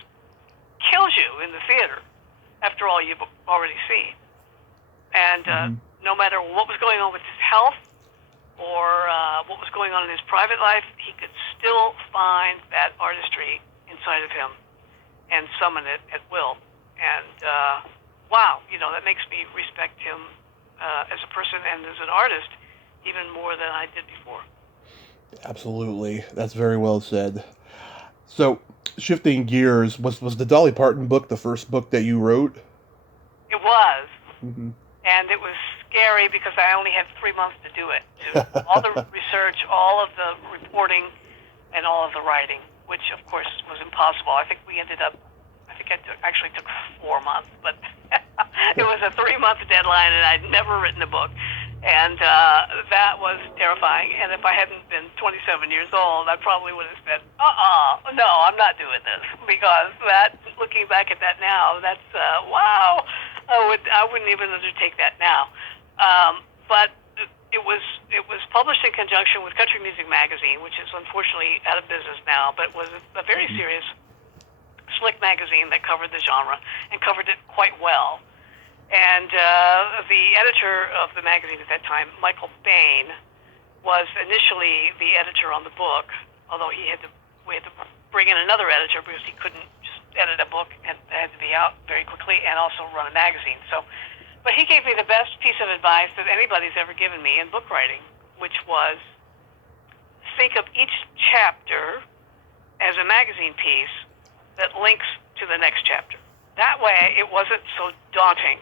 kills you in the theater after all you've already seen. And no matter what was going on with his health or what was going on in his private life, he could still find that artistry inside of him and summon it at will. And wow, that makes me respect him as a person and as an artist even more than I did before. Absolutely. That's very well said. So, shifting gears, was the Dolly Parton book the first book that you wrote? It was. Mm-hmm. And it was scary because I only had 3 months to do it. All the research, all of the reporting, and all of the writing, which, of course, was impossible. I think it actually took 4 months, but it was a 3-month deadline, and I'd never written a book. And that was terrifying. And if I hadn't been 27 years old, I probably would have said, no, I'm not doing this. Because looking back at that now, that's, wow, I wouldn't even undertake that now. But it was published in conjunction with Country Music Magazine, which is unfortunately out of business now, but was a very serious, slick magazine that covered the genre and covered it quite well. And the editor of the magazine at that time, Michael Bain, was initially the editor on the book, although we had to bring in another editor because he couldn't just edit a book and it had to be out very quickly and also run a magazine. But he gave me the best piece of advice that anybody's ever given me in book writing, which was think of each chapter as a magazine piece that links to the next chapter. That way, it wasn't so daunting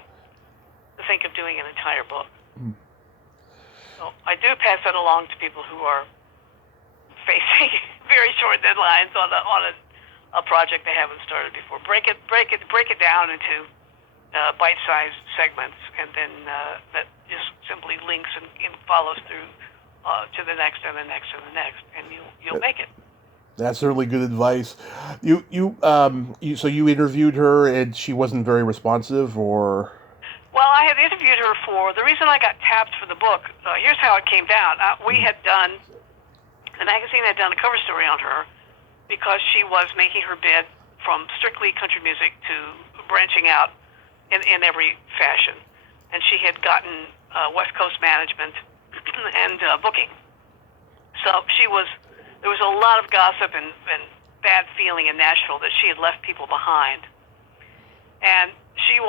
to think of doing an entire book. So I do pass that along to people who are facing very short deadlines on a project they haven't started before. Break it down into bite-sized segments, and then that just simply links and follows through to the next and the next and the next, and you'll make it. That's certainly good advice. So you interviewed her and she wasn't very responsive, or? Well, I had interviewed her for the reason I got tapped for the book. Here's how it came down. The magazine had done a cover story on her because she was making her bid from strictly country music to branching out in every fashion, and she had gotten West Coast management and booking. So there was a lot of gossip and bad feeling in Nashville that she had left people behind. And she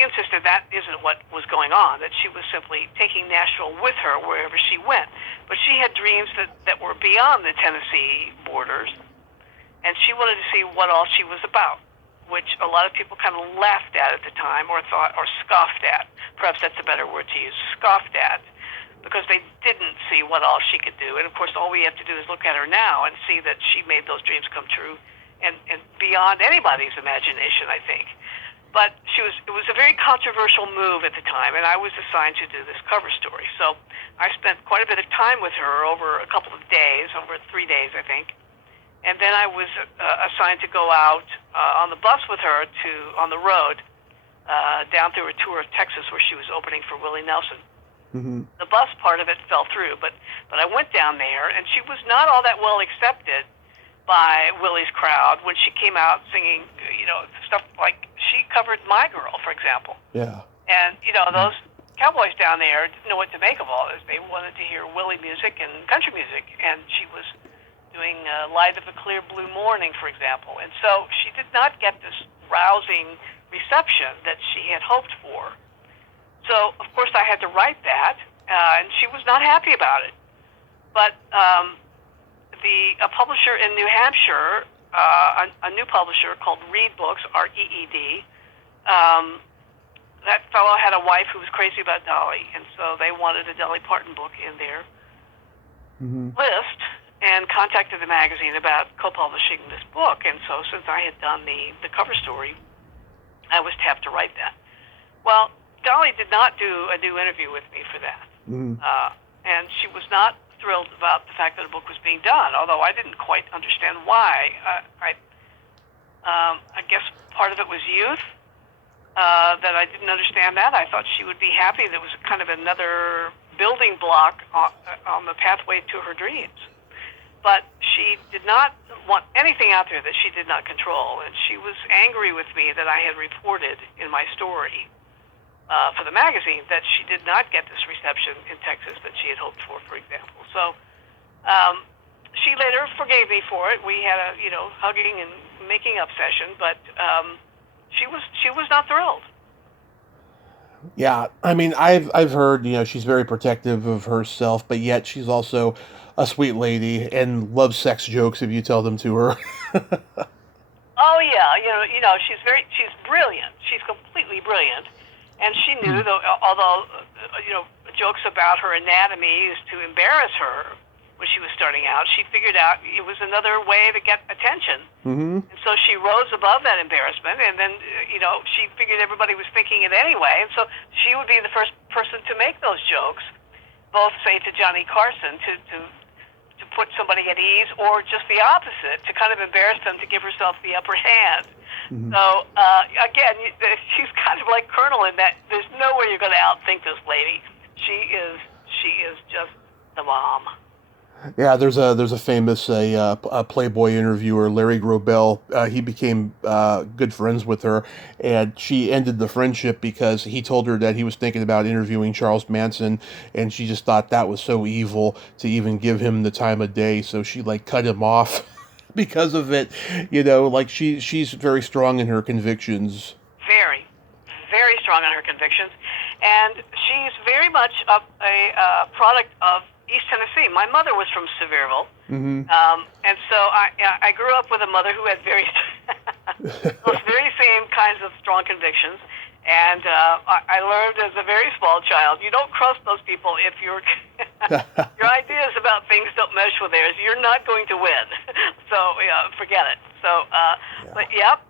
insisted that isn't what was going on, that she was simply taking Nashville with her wherever she went. But she had dreams that were beyond the Tennessee borders, and she wanted to see what all she was about, which a lot of people kind of laughed at the time or thought, or scoffed at. Perhaps that's a better word to use, scoffed at, because they didn't see what all she could do. And of course, all we have to do is look at her now and see that she made those dreams come true and beyond anybody's imagination, I think. But it was a very controversial move at the time, and I was assigned to do this cover story. So I spent quite a bit of time with her over a couple of days, over 3 days, I think. And then I was assigned to go out on the bus with her on the road down through a tour of Texas where she was opening for Willie Nelson. Mm-hmm. The bus part of it fell through, but I went down there, and she was not all that well accepted by Willie's crowd when she came out singing, stuff like she covered My Girl, for example. Yeah. And, those cowboys down there didn't know what to make of all this. They wanted to hear Willie music and country music, and she was doing Light of a Clear Blue Morning, for example. And so she did not get this rousing reception that she had hoped for. So, of course, I had to write that, and she was not happy about it. But a publisher in New Hampshire, a new publisher called Reed Books, R-E-E-D, that fellow had a wife who was crazy about Dolly, and so they wanted a Dolly Parton book in their list and contacted the magazine about co-publishing this book. And so since I had done the cover story, I was tapped to write that. Well, Dolly did not do a new interview with me for that. And she was not thrilled about the fact that a book was being done, although I didn't quite understand why. I guess part of it was youth, that I didn't understand that. I thought she would be happy. There was kind of another building block on the pathway to her dreams. But she did not want anything out there that she did not control, and she was angry with me that I had reported in my story for the magazine that she did not get this reception in Texas that she had hoped for example. So she later forgave me for it. We had a hugging and making up session, but she was not thrilled. Yeah, I mean, I've heard, she's very protective of herself, but yet she's also a sweet lady and loves sex jokes if you tell them to her. Oh yeah, she's brilliant. She's completely brilliant, and she knew though, although jokes about her anatomy used to embarrass her when she was starting out, she figured out it was another way to get attention. Mm-hmm. And so she rose above that embarrassment, and then, she figured everybody was thinking it anyway, and so she would be the first person to make those jokes, both, say, to Johnny Carson, to put somebody at ease, or just the opposite, to kind of embarrass them, to give herself the upper hand. Mm-hmm. So, again, she's kind of like Colonel in that there's no way you're going to outthink this lady. She is just the bomb. Yeah, there's a famous a Playboy interviewer, Larry Grobel. He became good friends with her, and she ended the friendship because he told her that he was thinking about interviewing Charles Manson, and she just thought that was so evil to even give him the time of day. So she cut him off because of it. She's very strong in her convictions. Very, very strong in her convictions, and she's very much a product of East Tennessee. My mother was from Sevierville, mm-hmm. And so I grew up with a mother who had those very same kinds of strong convictions. And I learned as a very small child, you don't trust those people if your ideas about things don't mesh with theirs. You're not going to win. So forget it. So, but yep,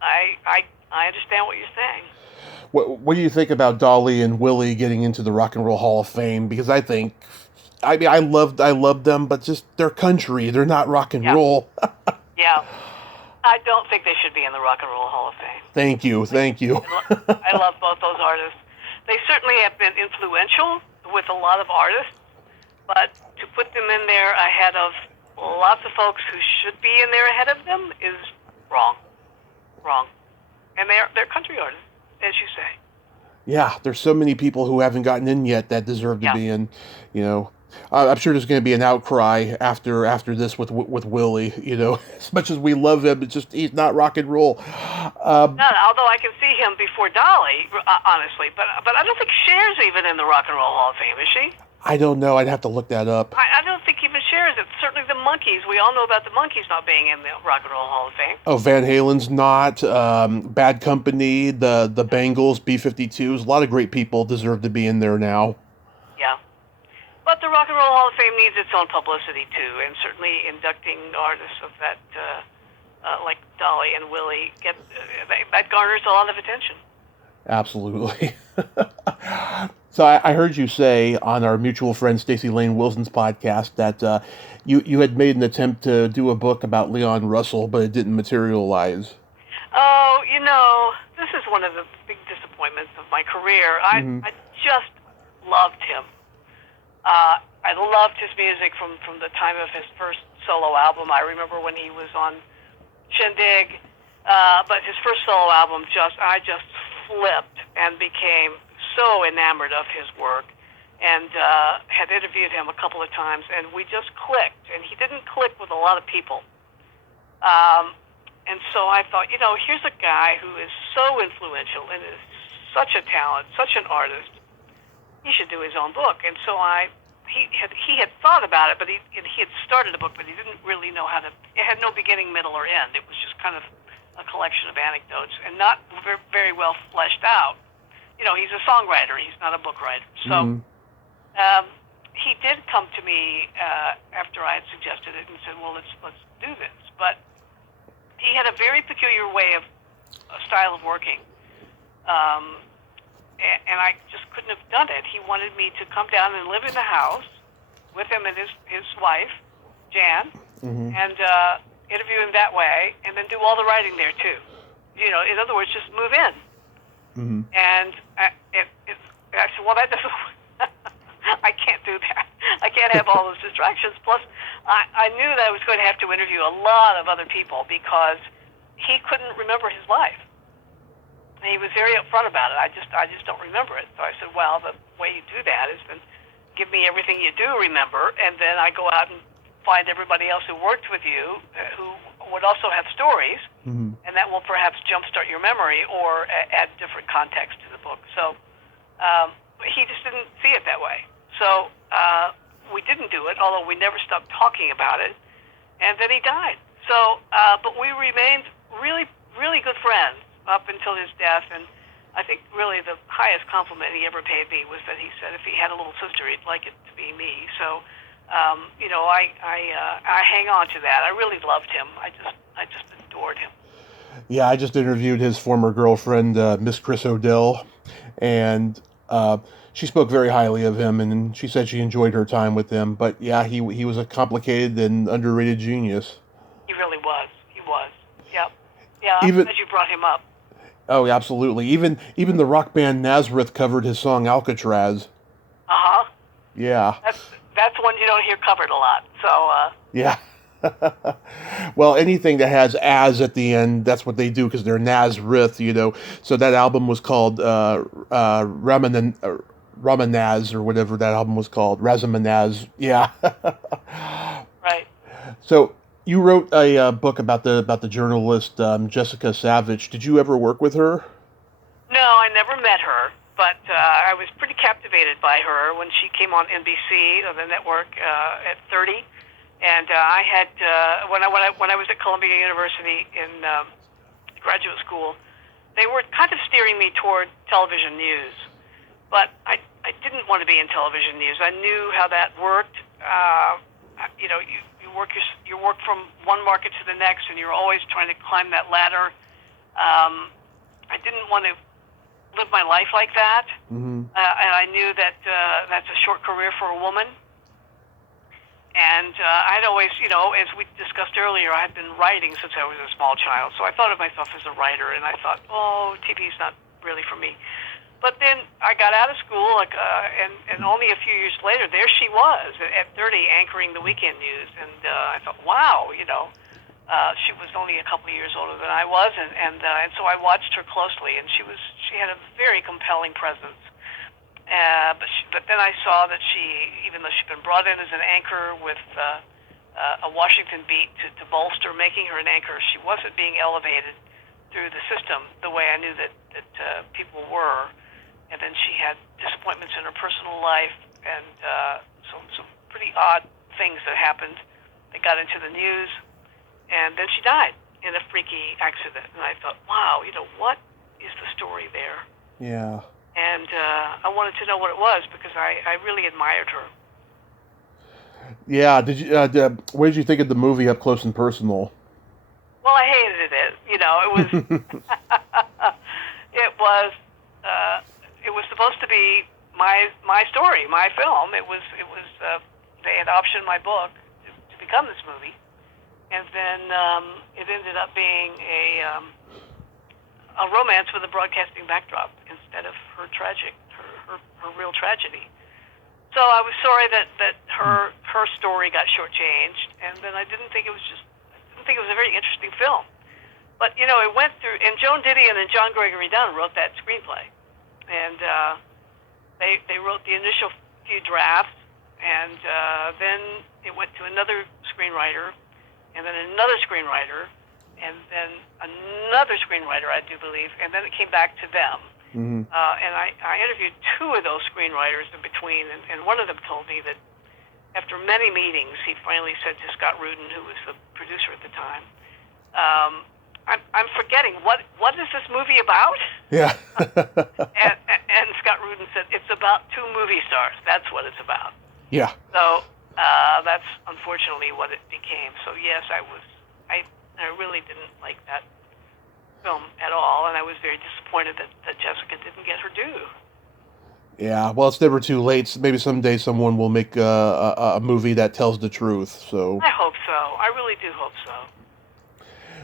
I understand what you're saying. What do you think about Dolly and Willie getting into the Rock and Roll Hall of Fame? Because I love them, but just they're country. They're not rock and roll. Yeah. I don't think they should be in the Rock and Roll Hall of Fame. Thank you. I love both those artists. They certainly have been influential with a lot of artists, but to put them in there ahead of lots of folks who should be in there ahead of them is wrong. And they're country artists, as you say. Yeah, there's so many people who haven't gotten in yet that deserve to be in. I'm sure there's going to be an outcry after this with Willie. As much as we love him, it's just he's not rock and roll. No, although I can see him before Dolly, honestly, but I don't think Cher's even in the Rock and Roll Hall of Fame, is she? I don't know. I'd have to look that up. I don't think even Cher is. It's certainly the Monkees. We all know about the Monkees not being in the Rock and Roll Hall of Fame. Oh, Van Halen's not. Bad Company, the Bangles, B-52s. A lot of great people deserve to be in there now. Yeah. But the Rock and Roll Hall of Fame needs its own publicity, too. And certainly inducting artists of that, like Dolly and Willie, that garners a lot of attention. Absolutely. So I heard you say on our mutual friend Stacey Lane Wilson's podcast that you had made an attempt to do a book about Leon Russell, but it didn't materialize. Oh, this is one of the big disappointments of my career. I just loved him. I loved his music from the time of his first solo album. I remember when he was on Shindig, but his first solo album, I just flipped and became so enamored of his work, and had interviewed him a couple of times, and we just clicked, and he didn't click with a lot of people. And so I thought, here's a guy who is so influential and is such a talent, such an artist. He should do his own book. And so he had thought about it, but he had started a book, but he didn't really know how to. It had no beginning, middle, or end. It was just kind of a collection of anecdotes and not very well fleshed out. He's a songwriter. He's not a book writer. So he did come to me after I had suggested it and said, well, let's do this. But he had a very peculiar way of style of working. And I just couldn't have done it. He wanted me to come down and live in the house with him and his wife, Jan, and interview him that way, and then do all the writing there, too. In other words, just move in. And I said, well, that doesn't. I can't do that. I can't can't have all those distractions. Plus, I knew that I was going to have to interview a lot of other people because he couldn't remember his life. And he was very upfront about it. I just don't remember it. So I said, well, the way you do that is then give me everything you do remember, and then I go out and find everybody else who worked with you who would also have stories, and that will perhaps jumpstart your memory or add different context to the book. So he just didn't see it that way. So we didn't do it, although we never stopped talking about it. And then he died. So, but we remained really, really good friends up until his death. And I think really the highest compliment he ever paid me was that he said if he had a little sister, he'd like it to be me. So, I hang on to that. I really loved him. I just adored him. Yeah, I just interviewed his former girlfriend, Miss Chris O'Dell, and she spoke very highly of him, and she said she enjoyed her time with him. But yeah, he was a complicated and underrated genius. He really was. He was. Yep. Yeah, I'm Even glad you brought him up. Oh, absolutely. Even the rock band Nazareth covered his song Alcatraz. Uh-huh. Yeah. That's one you don't hear covered a lot. So. Yeah. Well, anything that has "as" at the end, that's what they do because they're Nazareth, So that album was called Ramanaz or whatever that album was called, Razamanaz. Yeah. Right. So you wrote a book about the journalist Jessica Savitch. Did you ever work with her? No, I never met her, but I was pretty captivated by her when she came on NBC, the network, at 30. And I had when I was at Columbia University in graduate school, they were kind of steering me toward television news, but I didn't want to be in television news. I knew how that worked. You work from one market to the next, and you're always trying to climb that ladder. I didn't want to live my life like that, and I knew that that's a short career for a woman. And I'd always, as we discussed earlier, I had been writing since I was a small child. So I thought of myself as a writer, and I thought, TV's not really for me. But then I got out of school, and only a few years later, there she was at 30 anchoring the weekend news. And I thought, wow, she was only a couple of years older than I was, and so I watched her closely, and she had a very compelling presence. But then I saw that even though she'd been brought in as an anchor with a Washington beat to bolster making her an anchor, she wasn't being elevated through the system the way I knew that people were. And then she had disappointments in her personal life and some pretty odd things that happened. They got into the news, and then she died in a freaky accident. And I thought, wow, what is the story there? Yeah. And I wanted to know what it was because I really admired her. Yeah. Did you? What did you think of the movie Up Close and Personal? Well, I hated it. It was it was supposed to be my story, my film. It was they had optioned my book to become this movie, and then it ended up being a romance with a broadcasting backdrop instead of her real tragedy. So I was sorry that her story got shortchanged, and then I didn't think it was a very interesting film. But it went through, and Joan Didion and John Gregory Dunn wrote that screenplay, and they wrote the initial few drafts, and then it went to another screenwriter, and then another screenwriter, and then another screenwriter, I do believe, and then it came back to them. And I interviewed two of those screenwriters in between, and one of them told me that after many meetings, he finally said to Scott Rudin, who was the producer at the time, I'm forgetting, what is this movie about? Yeah. and Scott Rudin said, it's about two movie stars. That's what it's about. Yeah. So that's unfortunately what it became. So yes, I really didn't like that film at all, and I was very disappointed that Jessica didn't get her due. Yeah, well, it's never too late. Maybe someday someone will make a movie that tells the truth. So I hope so. I really do hope so.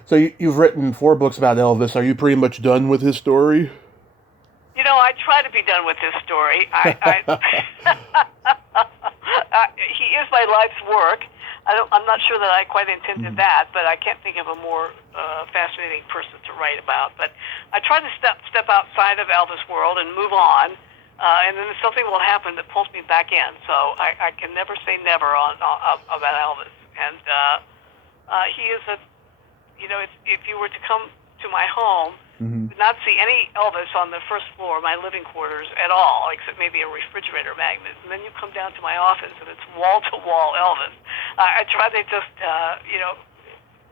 So you've written 4 books about Elvis. Are you pretty much done with his story? I try to be done with his story. He is my life's work. I'm not sure that I quite intended that, but I can't think of a more fascinating person to write about. But I try to step outside of Elvis world and move on, and then something will happen that pulls me back in. So I can never say never about Elvis. And he is if you were to come to my home, would not see any Elvis on the first floor of my living quarters at all, except maybe a refrigerator magnet. And then you come down to my office, and it's wall-to-wall Elvis. I try to just,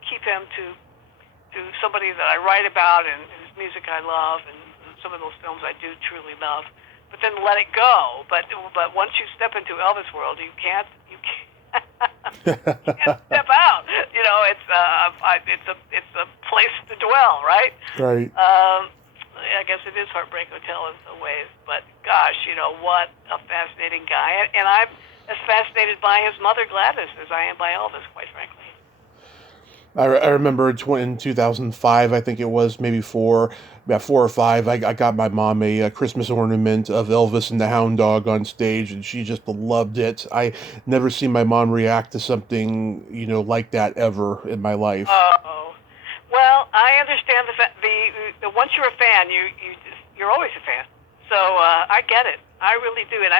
keep him to somebody that I write about and his music I love, and some of those films I do truly love. But then let it go. But once you step into Elvis world, you can't can't step out. It's a place to dwell, right? Right. I guess it is Heartbreak Hotel in some ways, but gosh, what a fascinating guy. And I'm as fascinated by his mother Gladys as I am by Elvis, quite frankly. I remember in 2005, I think it was, maybe about 4 or 5, I got my mom a Christmas ornament of Elvis and the Hound Dog on stage, and she just loved it. I never seen my mom react to something, like that ever in my life. Oh, well, I understand the once you're a fan, you're always a fan. So I get it. I really do. And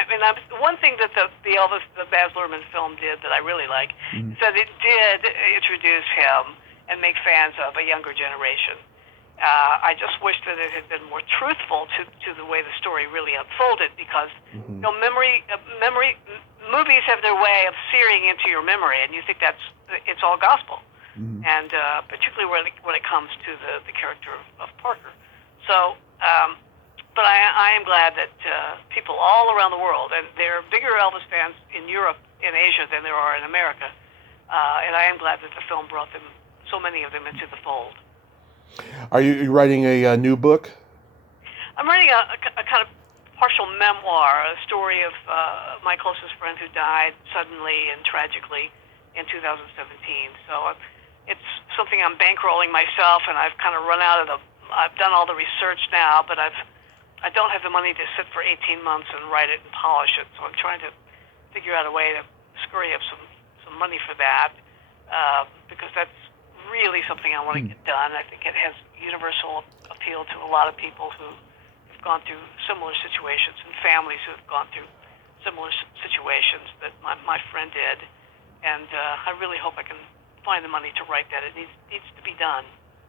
one thing that the Elvis, the Baz Luhrmann film did that I really like is that it did introduce him and make fans of a younger generation. I just wish that it had been more truthful to the way the story really unfolded, because movies have their way of searing into your memory, and you think it's all gospel, and particularly when it comes to the character of Parker. So. But I am glad that people all around the world, and there are bigger Elvis fans in Europe and Asia than there are in America, and I am glad that the film brought so many of them into the fold. Are you writing a new book? I'm writing a kind of partial memoir, a story of my closest friend who died suddenly and tragically in 2017. So it's something I'm bankrolling myself, and I've kind of run out of I've done all the research now, but I don't have the money to sit for 18 months and write it and polish it, so I'm trying to figure out a way to scurry up some money for that, because that's really something I want to get done. I think it has universal appeal to a lot of people who have gone through similar situations, and families who have gone through similar situations that my friend did, and I really hope I can find the money to write that. It needs to be done.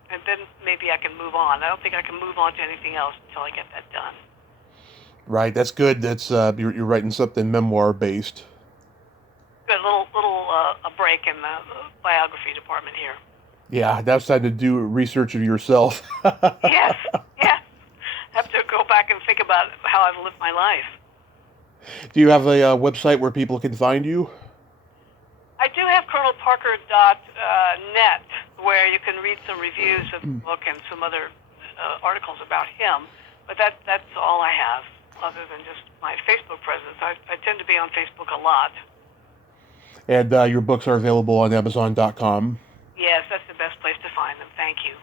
And then maybe I can move on. I don't think I can move on to anything else until I get that done. Right, that's good. That's you're writing something memoir based. Good, a break in the biography department here. Yeah, that's time to do research of yourself. Yes. Have to go back and think about how I've lived my life. Do you have a website where people can find you? I do have colonelparker.net, where you can read some reviews of the book and some other articles about him. But that's all I have, other than just my Facebook presence. I tend to be on Facebook a lot. And your books are available on Amazon.com. Yes, that's the best place to find them. Thank you.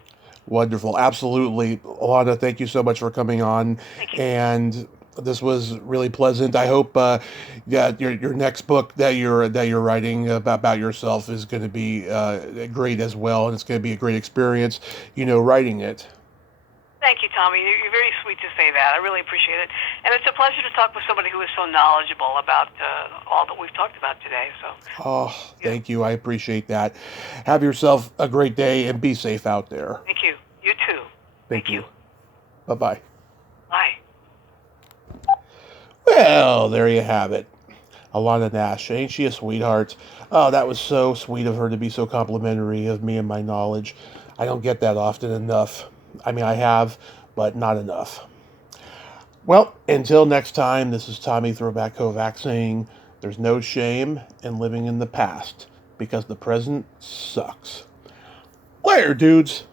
Wonderful, absolutely, Alanna. Thank you so much for coming on. Thank you. And this was really pleasant. I hope your next book that you're writing about yourself is going to be great as well, and it's going to be a great experience, writing it. Thank you, Tommy. You're very sweet to say that. I really appreciate it, and it's a pleasure to talk with somebody who is so knowledgeable about all that we've talked about today. So. Oh, thank you. I appreciate that. Have yourself a great day and be safe out there. Thank you. You too. Thank you. Bye-bye. Bye. Well, there you have it. Alanna Nash, ain't she a sweetheart? Oh, that was so sweet of her to be so complimentary of me and my knowledge. I don't get that often enough. I mean, I have, but not enough. Well, until next time, this is Tommy Throwback Kovac saying there's no shame in living in the past, because the present sucks. Later, dudes.